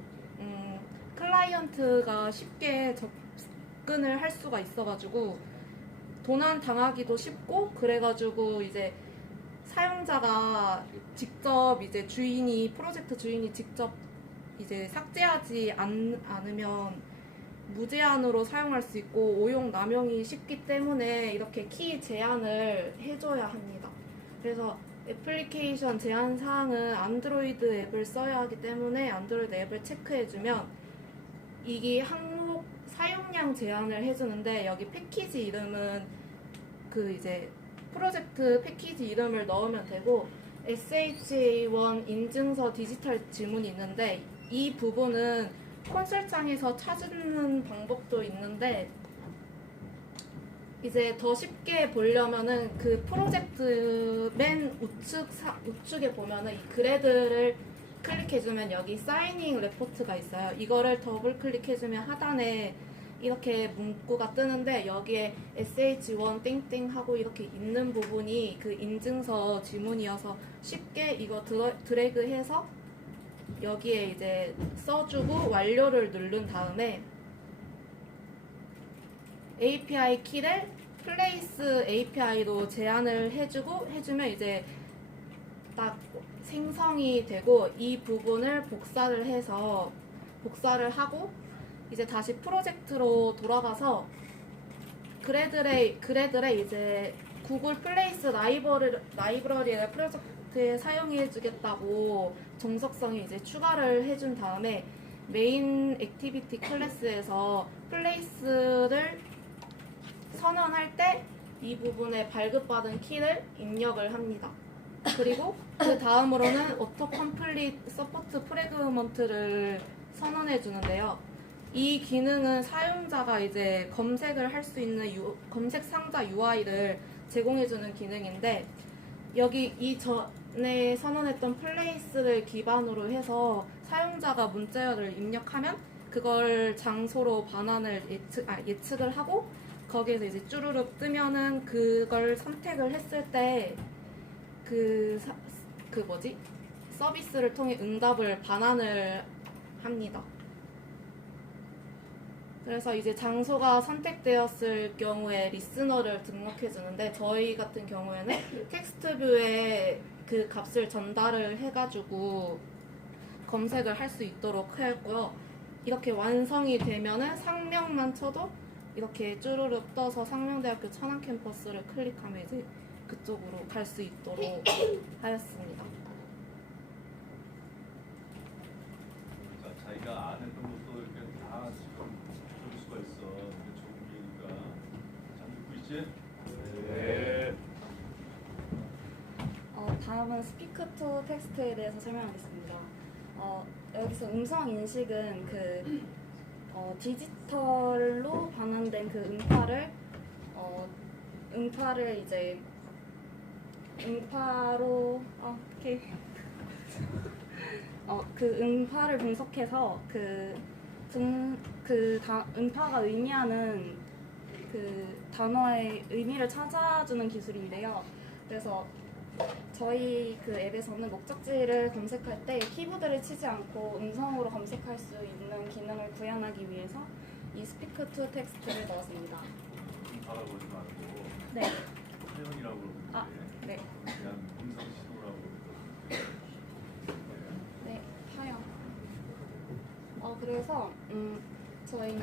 클라이언트가 쉽게 접근을 할 수가 있어가지고 도난 당하기도 쉽고, 그래가지고 이제 사용자가 직접 이제 프로젝트 주인이 직접 이제 삭제하지 않으면 무제한으로 사용할 수 있고 오용 남용이 쉽기 때문에 이렇게 키 제한을 해줘야 합니다. 그래서 애플리케이션 제한 사항은 안드로이드 앱을 써야 하기 때문에 안드로이드 앱을 체크해주면 이게 항목 사용량 제한을 해주는데, 여기 패키지 이름은 그 이제 프로젝트 패키지 이름을 넣으면 되고, SHA1 인증서 디지털 지문이 있는데 이 부분은 콘솔창에서 찾는 방법도 있는데 이제 더 쉽게 보려면은 그 프로젝트 맨 우측에 보면은 이 그래드를 클릭해주면 여기 사이닝 레포트가 있어요. 이거를 더블 클릭해주면 하단에 이렇게 문구가 뜨는데 여기에 SH1 띵띵 하고 이렇게 있는 부분이 그 인증서 지문이어서 쉽게 이거 드래그해서 여기에 이제 써주고 완료를 누른 다음에 API 키를 플레이스 API로 제한을 해주면 이제 딱 생성이 되고 이 부분을 복사를 하고 이제 다시 프로젝트로 돌아가서 그래들의 이제 구글 플레이스 라이브러리를 프로젝트에 사용해 주겠다고 정석성이 이제 추가를 해준 다음에 메인 액티비티 클래스에서 플레이스를 선언할 때 이 부분에 발급받은 키를 입력을 합니다. 그리고 그 다음으로는 오토 컴플릿 서포트 프래그먼트를 선언해 주는데요. 이 기능은 사용자가 이제 검색을 할 수 있는 검색 상자 UI를 제공해 주는 기능인데 여기 이전에 선언했던 플레이스를 기반으로 해서 사용자가 문자열을 입력하면 그걸 장소로 반환을 예측을 하고 거기에서 이제 쭈루룩 뜨면은 그걸 선택을 했을 때 서비스를 통해 응답을 반환을 합니다. 그래서 이제 장소가 선택되었을 경우에 리스너를 등록해 주는데 저희 같은 경우에는 텍스트 뷰에 그 값을 전달을 해가지고 검색을 할 수 있도록 했고요. 이렇게 완성이 되면은 상명만 쳐도 이렇게 쭈루룩 떠서 상명대학교 천안 캠퍼스를 클릭하면 이제 그쪽으로 갈 수 있도록 하였습니다. 그러니까 자기가 안 했던 것도 이렇게 다 지금 볼 수가 있어. 이게 좋은 기회니까. 잘 듣고 있지? 네. 다음은 스피크 투 텍스트에 대해서 설명하겠습니다. 여기서 음성 인식은 디지털로 반환된 그 음파를 이제 음파로 그 음파를 분석해서 음파가 의미하는 그 단어의 의미를 찾아주는 기술인데요. 그래서 저희 그 앱에서는 목적지를 검색할 때 키보드를 치지 않고 음성으로 검색할 수 있는 기능을 구현하기 위해서 이 스피크 투 텍스트를 넣었습니다. 바라보지 말고 네. 사연이라고 그러는데 네. 그냥 음성 신호라고 그러는데 네, 하여. 그래서 저희는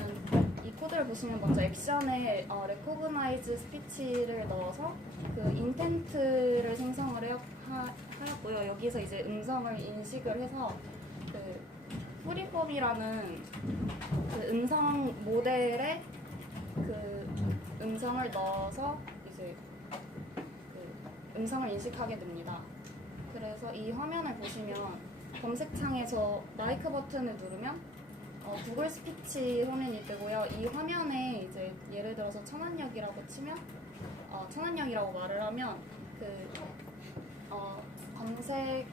이 코드를 보시면 먼저 액션에 recognize speech를 넣어서 그 인텐트를 생성을 하였고요. 여기서 이제 음성을 인식을 해서 그 프리폼이라는 그 음성 모델에 그 음성을 넣어서 이제 그 음성을 인식하게 됩니다. 그래서 이 화면을 보시면 검색창에서 마이크 버튼을 누르면 구글 스피치 화면이 뜨고요. 이 화면에 이제 예를 들어서 천안역이라고 치면 천안역이라고 말을 하면 검색창에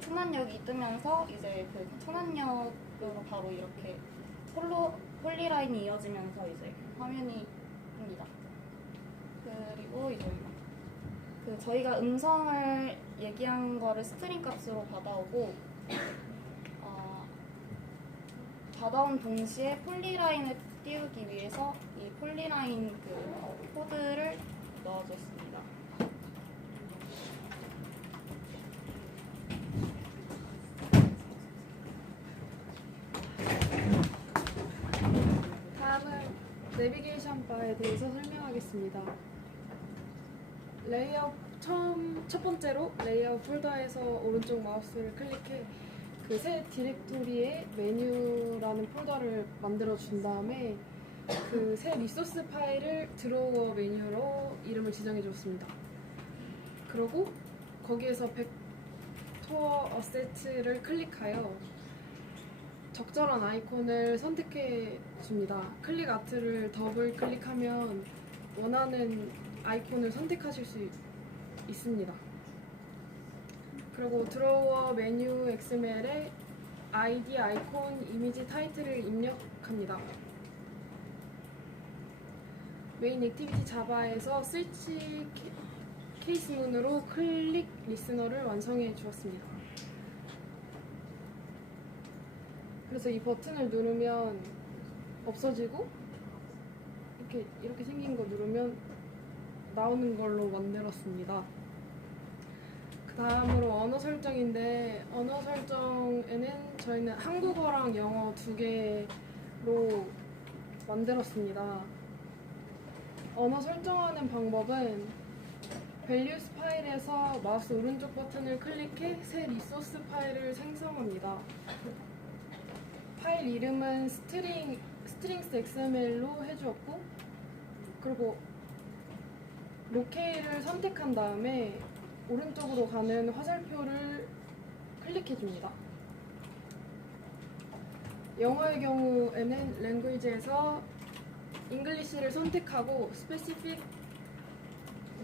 천안역이 뜨면서 이제 그 천안역으로 바로 이렇게 폴리라인이 이어지면서 이제 화면이 뜹니다. 그리고 이제 저희가 음성을 얘기한 거를 스트링 값으로 받아오고 받아온 동시에 폴리라인을 띄우기 위해서 이 폴리라인 그 코드를 넣어줬습니다. 다음은 내비게이션 바에 대해서 설명하겠습니다. 레이아웃 첫 번째로 레이아웃 폴더에서 오른쪽 마우스를 클릭해 그 새 디렉토리에 메뉴라는 폴더를 만들어 준 다음에 그 새 리소스 파일을 드로워 메뉴로 이름을 지정해 줬습니다. 그리고 거기에서 벡터 어셋을 클릭하여 적절한 아이콘을 선택해 줍니다. 클릭 아트를 더블 클릭하면 원하는 아이콘을 선택하실 수 있습니다. 그리고 드로워 메뉴 XML에 아이디, 아이콘, 이미지, 타이틀을 입력합니다. 메인 액티비티 자바에서 스위치 케이스 문으로 클릭 리스너를 완성해 주었습니다. 그래서 이 버튼을 누르면 없어지고 이렇게 생긴 거 누르면 나오는 걸로 만들었습니다. 그 다음으로 언어 설정인데, 언어 설정에는 저희는 한국어랑 영어 두 개로 만들었습니다. 언어 설정하는 방법은 values 파일에서 마우스 오른쪽 버튼을 클릭해 새 리소스 파일을 생성합니다. 파일 이름은 strings XML로 해주었고, 그리고 로케이를 선택한 다음에 오른쪽으로 가는 화살표를 클릭해줍니다. 영어의 경우에는 랭귀지에서 잉글리시를 선택하고 specific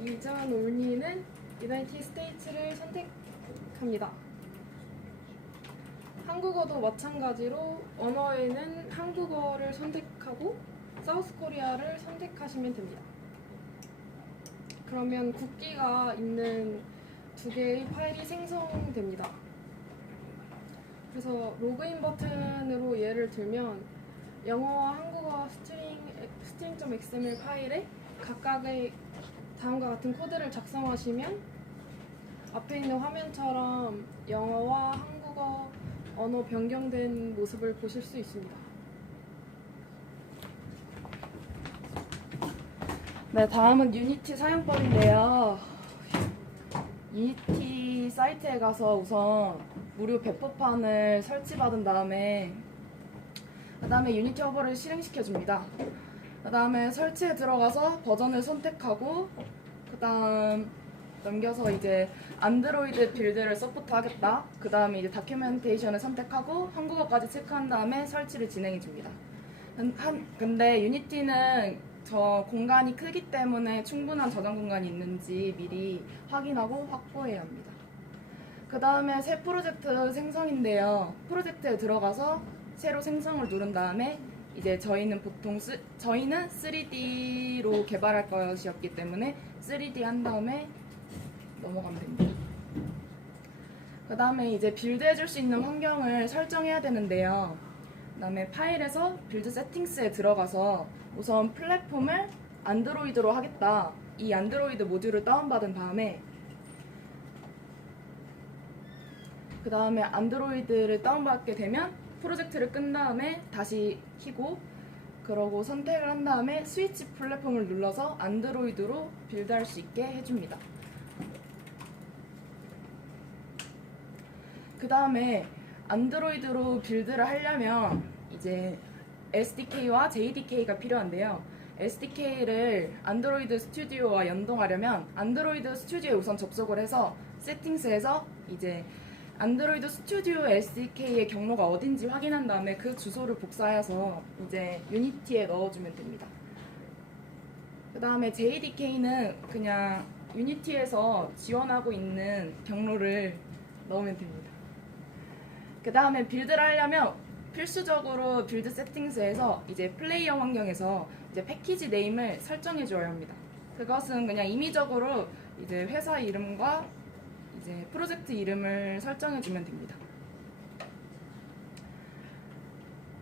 region only는 United States를 선택합니다. 한국어도 마찬가지로 언어에는 한국어를 선택하고 사우스 코리아를 선택하시면 됩니다. 그러면 국기가 있는 두 개의 파일이 생성됩니다. 그래서 로그인 버튼으로 예를 들면 영어와 한국어 string.xml 파일에 각각의 다음과 같은 코드를 작성하시면 앞에 있는 화면처럼 영어와 한국어 언어 변경된 모습을 보실 수 있습니다. 네, 다음은 유니티 사용법인데요. 유니티 사이트에 가서 우선 무료 배포판을 설치받은 다음에 그다음에 유니티 허버를 실행시켜줍니다. 그다음에 설치에 들어가서 버전을 선택하고 그다음 넘겨서 이제 안드로이드 빌드를 서포트하겠다. 그다음에 이제 다큐멘테이션을 선택하고 한국어까지 체크한 다음에 설치를 진행해줍니다. 근데 유니티는 저 공간이 크기 때문에 충분한 저장 공간이 있는지 미리 확인하고 확보해야 합니다. 그 다음에 새 프로젝트 생성인데요. 프로젝트에 들어가서 새로 생성을 누른 다음에 이제 저희는 3D로 개발할 것이었기 때문에 3D 한 다음에 넘어가면 됩니다. 그 다음에 이제 빌드 해줄 수 있는 환경을 설정해야 되는데요. 그 다음에 파일에서 빌드 세팅스에 들어가서 우선 플랫폼을 안드로이드로 하겠다. 이 안드로이드 모듈을 다운받은 다음에 그 다음에 안드로이드를 다운받게 되면 프로젝트를 끈 다음에 다시 켜고 그러고 선택을 한 다음에 스위치 플랫폼을 눌러서 안드로이드로 빌드할 수 있게 해줍니다. 그 다음에 안드로이드로 빌드를 하려면 이제 SDK와 JDK가 필요한데요. SDK를 안드로이드 스튜디오와 연동하려면 안드로이드 스튜디오에 우선 접속을 해서 세팅스에서 이제 안드로이드 스튜디오 SDK의 경로가 어딘지 확인한 다음에 그 주소를 복사해서 이제 유니티에 넣어주면 됩니다. 그 다음에 JDK는 그냥 유니티에서 지원하고 있는 경로를 넣으면 됩니다. 그 다음에 빌드를 하려면 필수적으로 빌드 세팅스에서 이제 플레이어 환경에서 이제 패키지 네임을 설정해 줘야 합니다. 그것은 그냥 임의적으로 이제 회사 이름과 이제 프로젝트 이름을 설정해 주면 됩니다.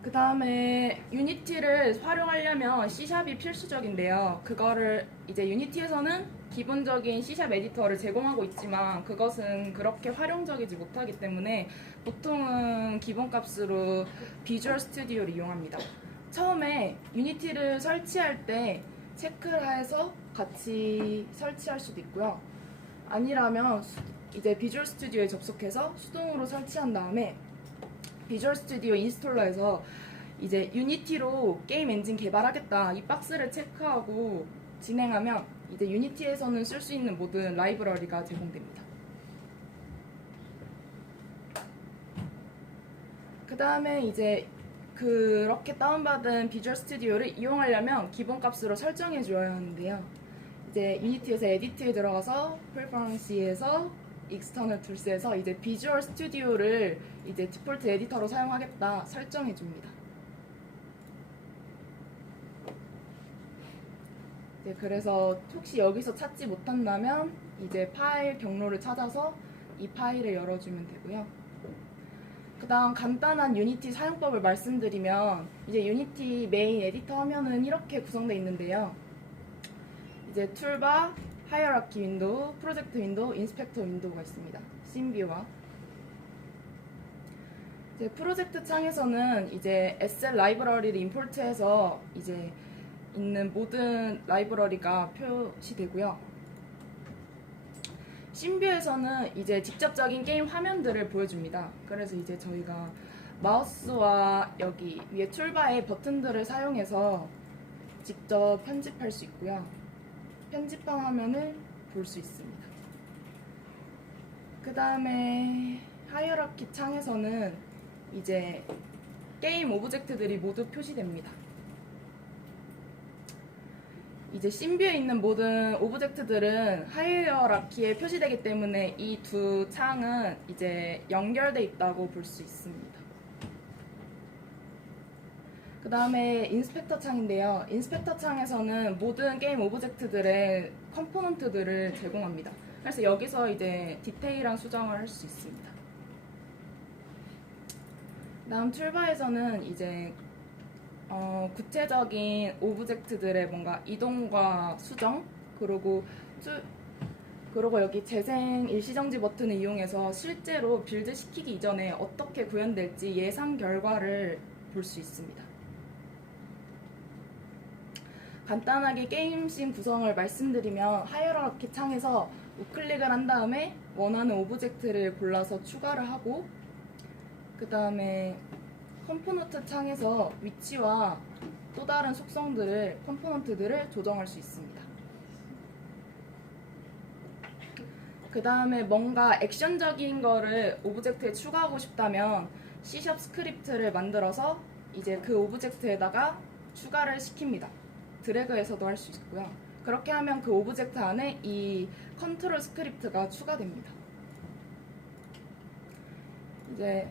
그 다음에 유니티를 활용하려면 C샵이 필수적인데요. 그거를 이제 유니티에서는 기본적인 C샵 에디터를 제공하고 있지만 그것은 그렇게 활용적이지 못하기 때문에 보통은 기본값으로 비주얼 스튜디오를 이용합니다. 처음에 유니티를 설치할 때 체크를 해서 같이 설치할 수도 있고요. 아니라면 이제 비주얼 스튜디오에 접속해서 수동으로 설치한 다음에 비주얼 스튜디오 인스톨러에서 이제 유니티로 게임 엔진 개발하겠다 이 박스를 체크하고 진행하면 이제 유니티에서는 쓸 수 있는 모든 라이브러리가 제공됩니다. 그 다음에 이제 그렇게 다운받은 비주얼 스튜디오를 이용하려면 기본값으로 설정해 줘야 하는데요. 이제 유니티에서 에디트에 들어가서 프레퍼런스에서 익스터널 툴스에서 이제 비주얼 스튜디오를 이제 디폴트 에디터로 사용하겠다 설정해 줍니다. 네, 그래서 혹시 여기서 찾지 못한다면 이제 파일 경로를 찾아서 이 파일을 열어주면 되고요. 그 다음 간단한 유니티 사용법을 말씀드리면 이제 유니티 메인 에디터 화면은 이렇게 구성되어 있는데요. 이제 툴바, 하이어라키 윈도우, 프로젝트 윈도우, 인스펙터 윈도우가 있습니다. 씬뷰와 이제 프로젝트 창에서는 이제 SL 라이브러리를 임포트해서 이제 있는 모든 라이브러리가 표시되고요. 씬뷰에서는 이제 직접적인 게임 화면들을 보여줍니다. 그래서 이제 저희가 마우스와 여기 위에 툴바의 버튼들을 사용해서 직접 편집할 수 있고요. 편집한 화면을 볼 수 있습니다. 그 다음에 하이어라키 창에서는 이제 게임 오브젝트들이 모두 표시됩니다. 이제 씬뷰에 있는 모든 오브젝트들은 하이어라키에 표시되기 때문에 이 두 창은 이제 연결돼 있다고 볼 수 있습니다. 그 다음에 인스펙터 창인데요. 인스펙터 창에서는 모든 게임 오브젝트들의 컴포넌트들을 제공합니다. 그래서 여기서 이제 디테일한 수정을 할 수 있습니다. 다음 툴바에서는 이제 구체적인 오브젝트들의 뭔가 이동과 수정, 그리고 여기 재생 일시정지 버튼을 이용해서 실제로 빌드 시키기 이전에 어떻게 구현될지 예상 결과를 볼 수 있습니다. 간단하게 게임 씬 구성을 말씀드리면 하이어라키 창에서 우클릭을 한 다음에 원하는 오브젝트를 골라서 추가를 하고 그 다음에 컴포넌트 창에서 위치와 또 다른 컴포넌트들을 조정할 수 있습니다. 그 다음에 뭔가 액션적인 거를 오브젝트에 추가하고 싶다면 C# 스크립트를 만들어서 이제 그 오브젝트에다가 추가를 시킵니다. 드래그해서도 할 수 있고요. 그렇게 하면 그 오브젝트 안에 이 컨트롤 스크립트가 추가됩니다. 이제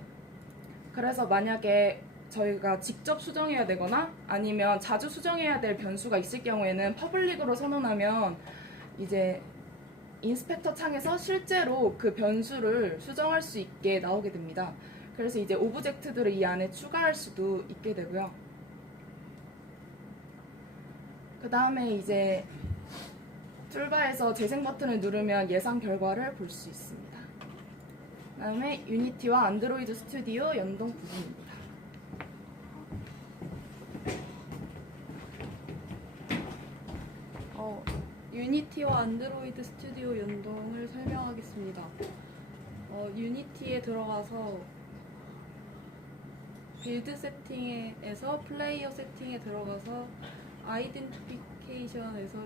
그래서 만약에 저희가 직접 수정해야 되거나 아니면 자주 수정해야 될 변수가 있을 경우에는 퍼블릭으로 선언하면 이제 인스펙터 창에서 실제로 그 변수를 수정할 수 있게 나오게 됩니다. 그래서 이제 오브젝트들을 이 안에 추가할 수도 있게 되고요. 그 다음에 이제 툴바에서 재생 버튼을 누르면 예상 결과를 볼 수 있습니다. 그 다음에 유니티와 안드로이드 스튜디오 연동 부분입니다. 유니티와 안드로이드 스튜디오 연동을 설명하겠습니다. 유니티에 들어가서 빌드 세팅에서 플레이어 세팅에 들어가서 아이덴티피케이션에서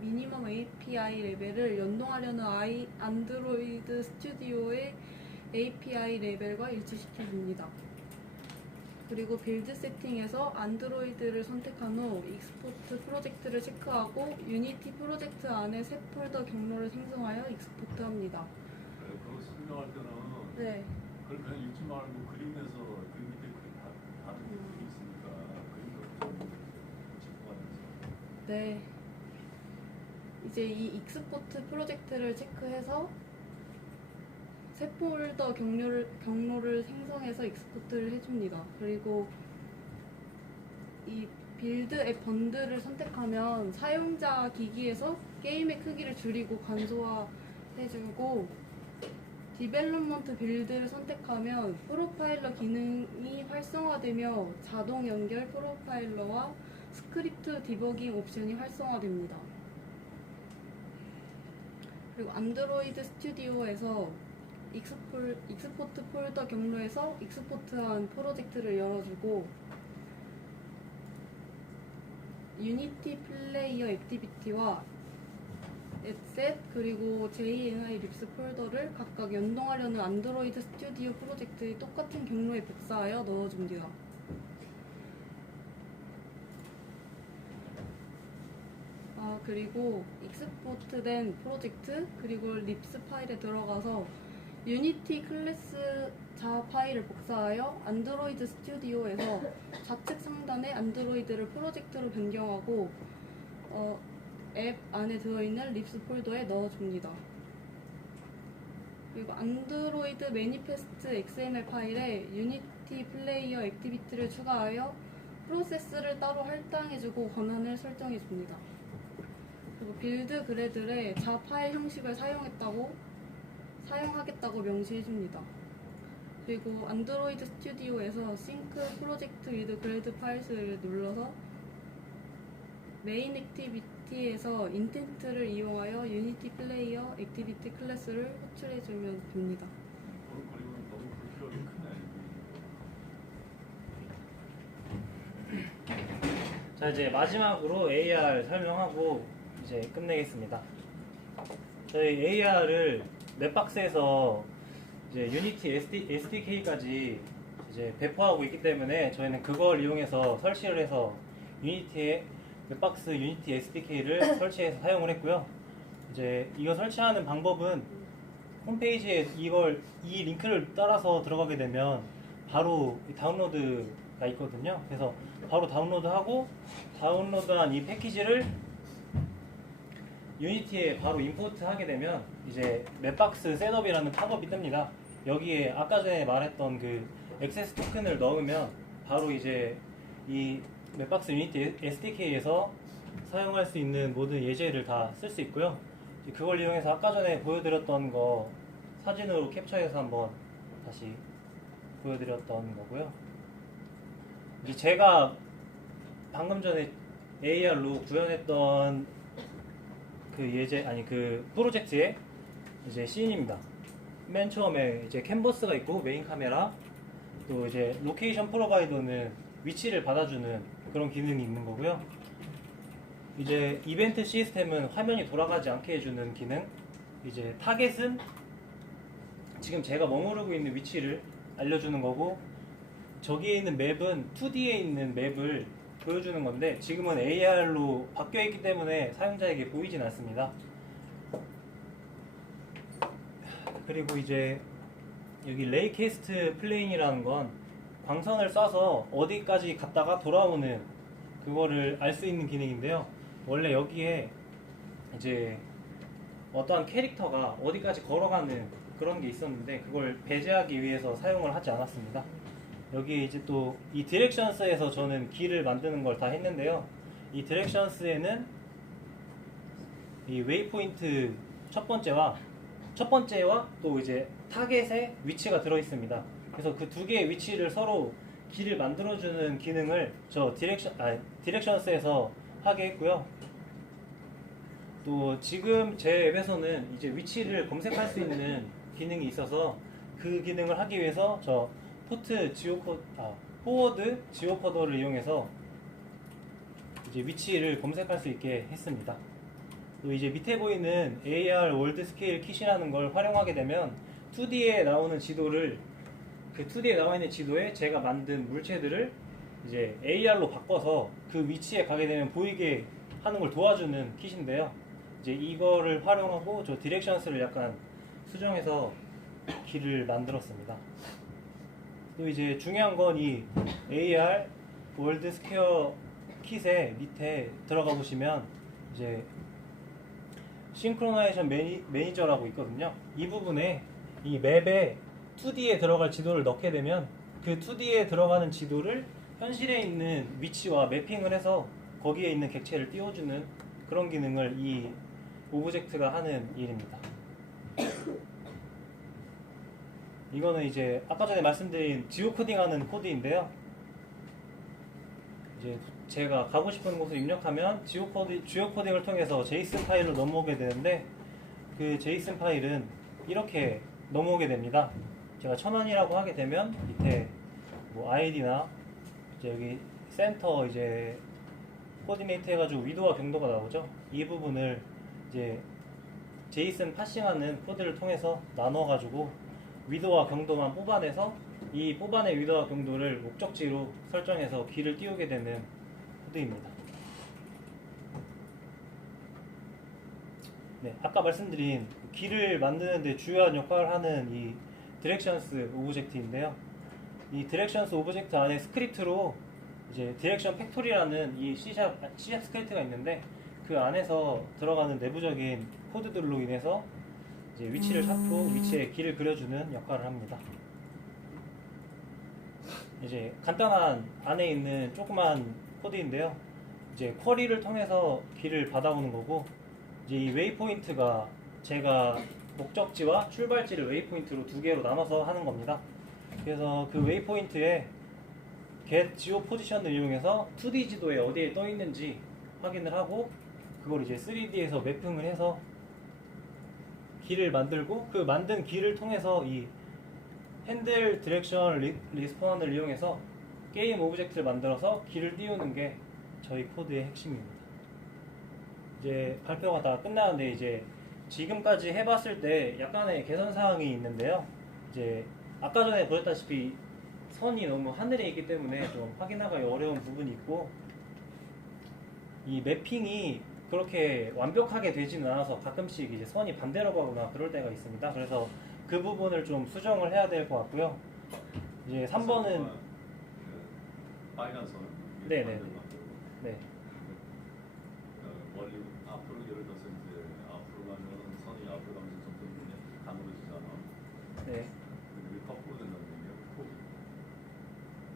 미니멈 API 레벨을 연동하려는 안드로이드 스튜디오의 API 레벨과 일치시켜줍니다. 그리고 빌드 세팅에서 안드로이드를 선택한 후 익스포트 프로젝트를 체크하고 유니티 프로젝트 안에 새 폴더 경로를 생성하여 익스포트합니다. 그거 설명할 때는 네. 그걸 그냥 읽지 말고 그림 내서 그 밑에 다른 그림이 있으니까 그림도 좀 짚어가면서. 네. 이제 이 익스포트 프로젝트를 체크해서 새 폴더 경로를 생성해서 익스포트를 해줍니다. 그리고 이 빌드 앱 번들을 선택하면 사용자 기기에서 게임의 크기를 줄이고 간소화해주고 디벨롭먼트 빌드를 선택하면 프로파일러 기능이 활성화되며 자동 연결 프로파일러와 스크립트 디버깅 옵션이 활성화됩니다. 그리고 안드로이드 스튜디오에서 익스포트 폴더 경로에서 익스포트한 프로젝트를 열어주고 유니티 플레이어 액티비티와 앱셋 그리고 JNI 립스 폴더를 각각 연동하려는 안드로이드 스튜디오 프로젝트의 똑같은 경로에 복사하여 넣어줍니다. 그리고 익스포트된 프로젝트 그리고 립스 파일에 들어가서 유니티 클래스 자 파일을 복사하여 안드로이드 스튜디오에서 좌측 상단에 안드로이드를 프로젝트로 변경하고 앱 안에 들어있는 립스 폴더에 넣어줍니다. 그리고 안드로이드 매니페스트 XML 파일에 유니티 플레이어 액티비티를 추가하여 프로세스를 따로 할당해주고 권한을 설정해줍니다. 그리고 빌드 그래들의 자 파일 형식을 사용하겠다고 명시해줍니다. 그리고 안드로이드 스튜디오에서 싱크 프로젝트 위드 그래드 파일스를 눌러서 메인 액티비티에서 인텐트를 이용하여 유니티 플레이어 액티비티 클래스를 호출해주면 됩니다. 그리고 너무 불필요하게 크네. 자, 이제 마지막으로 AR 설명하고 이제 끝내겠습니다. 저희 AR을 넷박스에서 이제 유니티 SDK까지 이제 배포하고 있기 때문에 저희는 그걸 이용해서 설치를 해서 유니티에 넷박스 유니티 SDK를 설치해서 사용을 했고요. 이제 이거 설치하는 방법은 홈페이지에 이 링크를 따라서 들어가게 되면 바로 다운로드가 있거든요. 그래서 바로 다운로드하고 다운로드한 이 패키지를 유니티에 바로 임포트 하게 되면 이제 넷박스 셋업이라는 팝업이 뜹니다. 여기에 아까 전에 말했던 그 액세스 토큰을 넣으면 바로 이제 이 넷박스 유니티 SDK에서 사용할 수 있는 모든 예제를 다 쓸 수 있고요. 그걸 이용해서 아까 전에 보여드렸던 거 사진으로 캡처해서 한번 다시 보여드렸던 거고요. 이제 제가 방금 전에 AR로 구현했던 그 프로젝트의 이제 씬입니다. 맨 처음에 이제 캔버스가 있고 메인 카메라, 또 이제 로케이션 프로바이더는 위치를 받아주는 그런 기능이 있는 거고요. 이제 이벤트 시스템은 화면이 돌아가지 않게 해주는 기능, 이제 타겟은 지금 제가 머무르고 있는 위치를 알려주는 거고, 저기에 있는 맵은 2D에 있는 맵을 보여주는 건데 지금은 AR로 바뀌어 있기 때문에 사용자에게 보이진 않습니다. 그리고 이제 여기 레이캐스트 플레인이라는 건 광선을 쏴서 어디까지 갔다가 돌아오는 그거를 알 수 있는 기능인데요. 원래 여기에 이제 어떠한 캐릭터가 어디까지 걸어가는 그런 게 있었는데 그걸 배제하기 위해서 사용을 하지 않았습니다. 여기 이제 또 이 디렉션스에서 저는 길을 만드는 걸 다 했는데요. 이 디렉션스에는 이 웨이포인트 첫 번째와 또 이제 타겟의 위치가 들어 있습니다. 그래서 그 두 개의 위치를 서로 길을 만들어주는 기능을 저 디렉션스에서 하게 했고요. 또 지금 제 앱에서는 이제 위치를 검색할 수 있는 기능이 있어서 그 기능을 하기 위해서 저 포워드 지오코더를 이용해서 이제 위치를 검색할 수 있게 했습니다. 또 이제 밑에 보이는 AR 월드 스케일 킷이라는 걸 활용하게 되면 2D에 나오는 지도를 그 2D에 나와 있는 지도에 제가 만든 물체들을 이제 AR로 바꿔서 그 위치에 가게 되면 보이게 하는 걸 도와주는 킷인데요. 이제 이거를 활용하고 저 디렉션스를 약간 수정해서 길을 만들었습니다. 또 이제 중요한 건 이 AR 월드 스퀘어 킷의 밑에 들어가 보시면 이제 싱크로나이션 매니저라고 있거든요. 이 부분에 이 맵에 2D에 들어갈 지도를 넣게 되면 그 2D에 들어가는 지도를 현실에 있는 위치와 매핑을 해서 거기에 있는 객체를 띄워주는 그런 기능을 이 오브젝트가 하는 일입니다. 이거는 이제 아까 전에 말씀드린 지오코딩하는 코드인데요. 이제 제가 가고 싶은 곳을 입력하면 지오코딩을 통해서 제이슨 파일로 넘어오게 되는데 그 제이슨 파일은 이렇게 넘어오게 됩니다. 제가 1000원이라고 하게 되면 밑에 뭐 아이디나 이제 여기 센터 이제 코디네이트 해가지고 위도와 경도가 나오죠. 이 부분을 이제 제이슨 파싱하는 코드를 통해서 나눠가지고 위도와 경도만 뽑아내서 이 뽑아낸 위도와 경도를 목적지로 설정해서 길을 띄우게 되는 코드입니다. 네, 아까 말씀드린 길을 만드는데 주요한 역할을 하는 이 디렉션스 오브젝트인데요. 이 디렉션스 오브젝트 안에 스크립트로 이제 디렉션 팩토리라는 이 C# 스크립트가 있는데 그 안에서 들어가는 내부적인 코드들로 인해서 이제 위치를 찾고 위치에 길을 그려주는 역할을 합니다. 이제 간단한 안에 있는 조그만 코드인데요. 이제 쿼리를 통해서 길을 받아오는 거고, 이제 이 웨이포인트가 제가 목적지와 출발지를 웨이포인트로 두 개로 나눠서 하는 겁니다. 그래서 그 웨이포인트에 get geoposition을 이용해서 2D 지도에 어디에 떠 있는지 확인을 하고, 그걸 이제 3D에서 매핑을 해서 길을 만들고, 그 만든 길을 통해서 이 핸들 디렉션 리스폰을 이용해서 게임 오브젝트를 만들어서 길을 띄우는 게 저희 코드의 핵심입니다. 이제 발표가 다 끝나는데 이제 지금까지 해봤을 때 약간의 개선 사항이 있는데요. 이제 아까 전에 보였다시피 선이 너무 하늘에 있기 때문에 좀 확인하기 어려운 부분이 있고, 이 매핑이 그렇게 완벽하게 되지는 않아서 가끔씩 이제 선이 반대로 가거나 그럴 때가 있습니다. 그래서 그 부분을 좀 수정을 해야 될 것 같고요. 이제 3번은 그 빨간 선. 네네. 네. 멀리 앞으로 예를 들어서 이제 앞으로 가면 선이 앞으로 가면서 점점 가늘어지잖아. 네. 그게 거꾸로 된다는 얘기예요.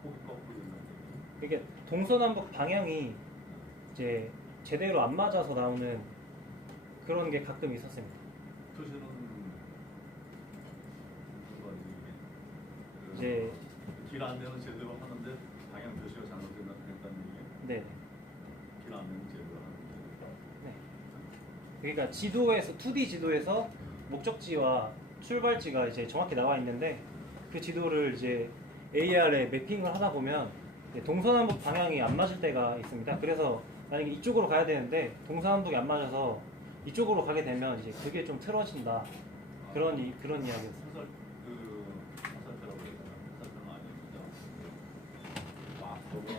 폭이 거꾸로 된다는 얘기예요. 이게 동서남북 방향이 이제 제대로 안 맞아서 나오는 그런 게 가끔 있었습니다. 표시는 이제 길 안내는 제대로 하는데 방향 표시가 잘못됐다는 얘기예요. 네. 길 안내는 제대로 하는데. 네. 그러니까 지도에서 2D 지도에서 목적지와 출발지가 이제 정확히 나와 있는데 그 지도를 이제 AR에 매핑을 하다 보면 동서남북 방향이 안 맞을 때가 있습니다. 그래서 만약에 이쪽으로 가야 되는데 동서남북이 안 맞아서 이쪽으로 가게 되면 이제 그게 좀 틀어진다. 그런 이야기였어요. 화살표라고 해야 되나? 화살표는 아니죠. 앞서가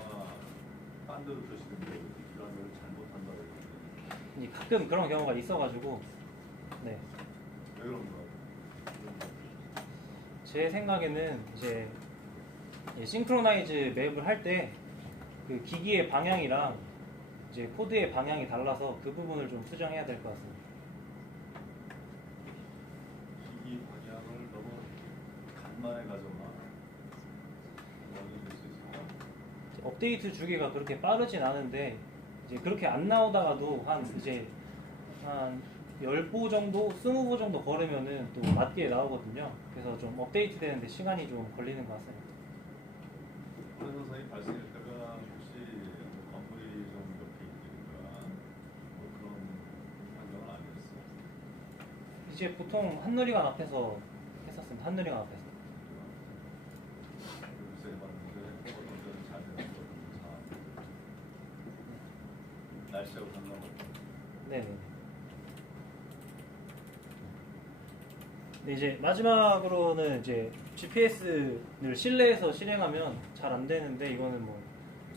딴 데로 표시된데 이런 걸 잘못한다고 했는데 가끔 그런 경우가 있어가지고 네. 왜 그런 거야? 제 생각에는 이제 싱크로나이즈 맵을 할 때 그 기기의 방향이랑 이제 코드의 방향이 달라서 그 부분을 좀 수정해야 될 것 같습니다. 기기 방향을 너무 간만에 가져가 어디 될수 있을까? 업데이트 주기가 그렇게 빠르진 않은데 이제 그렇게 안 나오다가도 한 10보 정도, 20보 정도 걸으면은 또 맞게 나오거든요. 그래서 좀 업데이트 되는데 시간이 좀 걸리는 것 같습니다. 그런 현상이 발생할 때가 혹시 건물이 좀 옆에 있으니까 뭐 그런 환경은 아니었어. 이제 보통 한누리관 앞에서 했었습니다. 한누리관 앞에서. 요새 해봤는데 어떤 데는 잘 되고 어떤 데는 잘 안 되고 날씨하고 상관없고. 네네. 네, 이제 마지막으로는 이제 GPS를 실내에서 실행하면 잘 안 되는데 이거는 뭐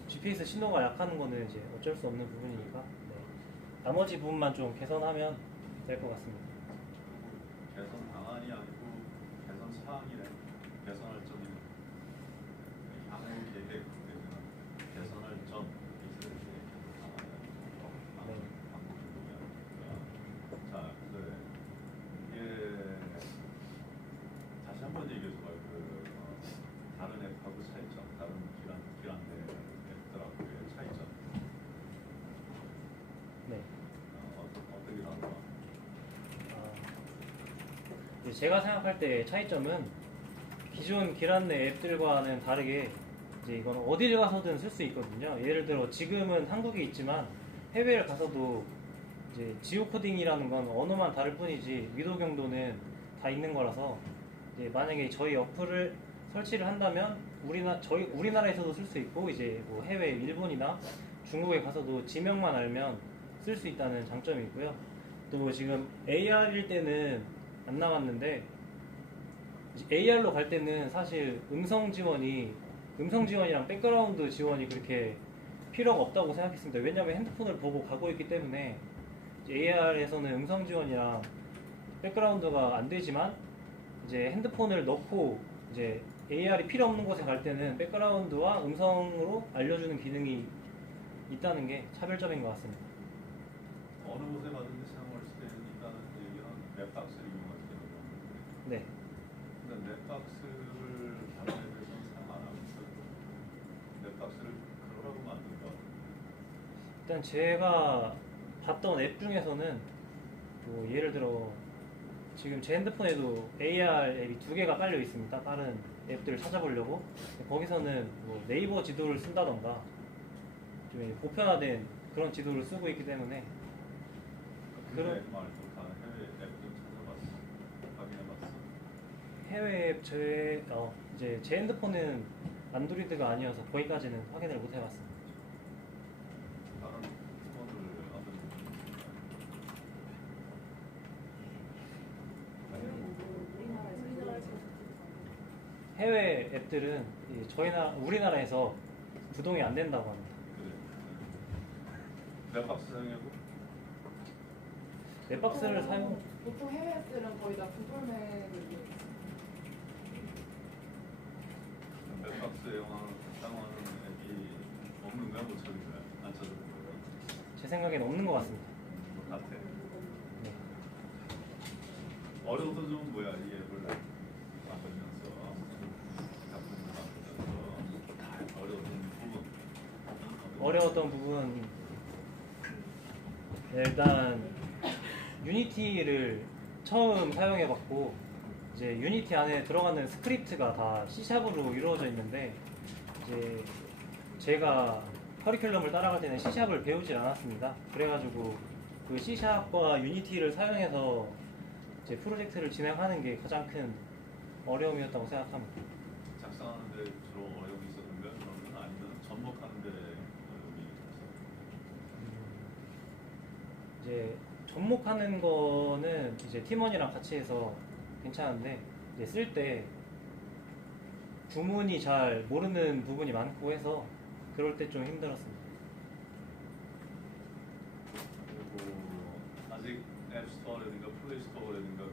GPS 신호가 약하는 거는 이제 어쩔 수 없는 부분이니까 네. 나머지 부분만 좀 개선하면 될 것 같습니다. 개선 방안이 아니고 개선 사항이네. 개선할 점이 향후 계획 내지는 개선할 점 이렇게 네. 자, 근데 이게 다시 한번 얘기해줘봐요. 다른 앱하고 차이점, 다른 기란대 앱들하고의 차이점. 네. 어떻게 다른가? 제가 생각할 때 차이점은 기존 길안내 앱들과는 다르게 이제 이건 어딜 가서든 쓸 수 있거든요. 예를 들어 지금은 한국에 있지만 해외를 가서도 이제 지오코딩이라는 건 언어만 다를 뿐이지 위도 경도는 다 있는 거라서 이제 만약에 저희 어플을 설치를 한다면 우리나라에서도 쓸 수 있고 이제 뭐 해외 일본이나 중국에 가서도 지명만 알면 쓸 수 있다는 장점이 있고요. 또 지금 AR일 때는 안 나왔는데 AR로 갈 때는 사실 음성 지원이랑 백그라운드 지원이 그렇게 필요가 없다고 생각했습니다. 왜냐하면 핸드폰을 보고 가고 있기 때문에 AR에서는 음성 지원이랑 백그라운드가 안 되지만 이제 핸드폰을 넣고 이제 AR이 필요 없는 곳에 갈 때는 백그라운드와 음성으로 알려주는 기능이 있다는 게 차별점인 것 같습니다. 어느 곳에 가든지 사용할 수 있다는 얘기는 넷박스를 이용할 때 네. 근데 넷박스를 다른 앱에서는 사용 안 하고 있어요. 넷박스를 그러라고 만든 거. 일단 제가 봤던 앱 중에서는 뭐 예를 들어 지금 제 핸드폰에도 AR 앱이 2개가 깔려 있습니다. 다른 앱들을 찾아보려고. 거기서는 뭐 네이버 지도를 쓴다던가 좀 보편화된 그런 지도를 쓰고 있기 때문에 그런 그런 앱 말고 다 해외 앱 좀 찾아봤어. 확인해봤어. 해외 앱 이제 제 핸드폰은 안드로이드가 아니어서 거기까지는 확인을 못 해봤습니다. 다른 폰을 해외 앱들은 우리나라에서 구동이 안 된다고 합니다. 그래. 넷박스 사용하고 넷박스를 사용 보통 해외 앱들은 거의 다 구글맵을 이용해요. 넷박스 사용하는 앱이 없는 거야, 못 찾은 거야? 안 찾은 거야? 제 생각엔 없는 것 같습니다. 같아. 네. 어려운 점은 뭐야? 이 앱을 만들면서 작품을 만들면서 어려웠던 부분 일단 유니티를 처음 사용해봤고 이제 유니티 안에 들어가는 스크립트가 다 C샵으로 이루어져 있는데 이제 제가 커리큘럼을 따라갈 때는 C샵을 배우질 않았습니다. 그래가지고 그 C샵과 유니티를 사용해서 이제 프로젝트를 진행하는 게 가장 큰 어려움이었다고 생각합니다. 작성하는데 주로 어려움이 있었는가? 그러면 아니면 접목하는데 어려움이 있었어요? 이제 접목하는 거는 이제 팀원이랑 같이 해서 괜찮은데 이제 쓸 때 구문이 잘 모르는 부분이 많고 해서 그럴 때 좀 힘들었습니다. 그리고 아직 앱스토어라든가 플레이스토어라든가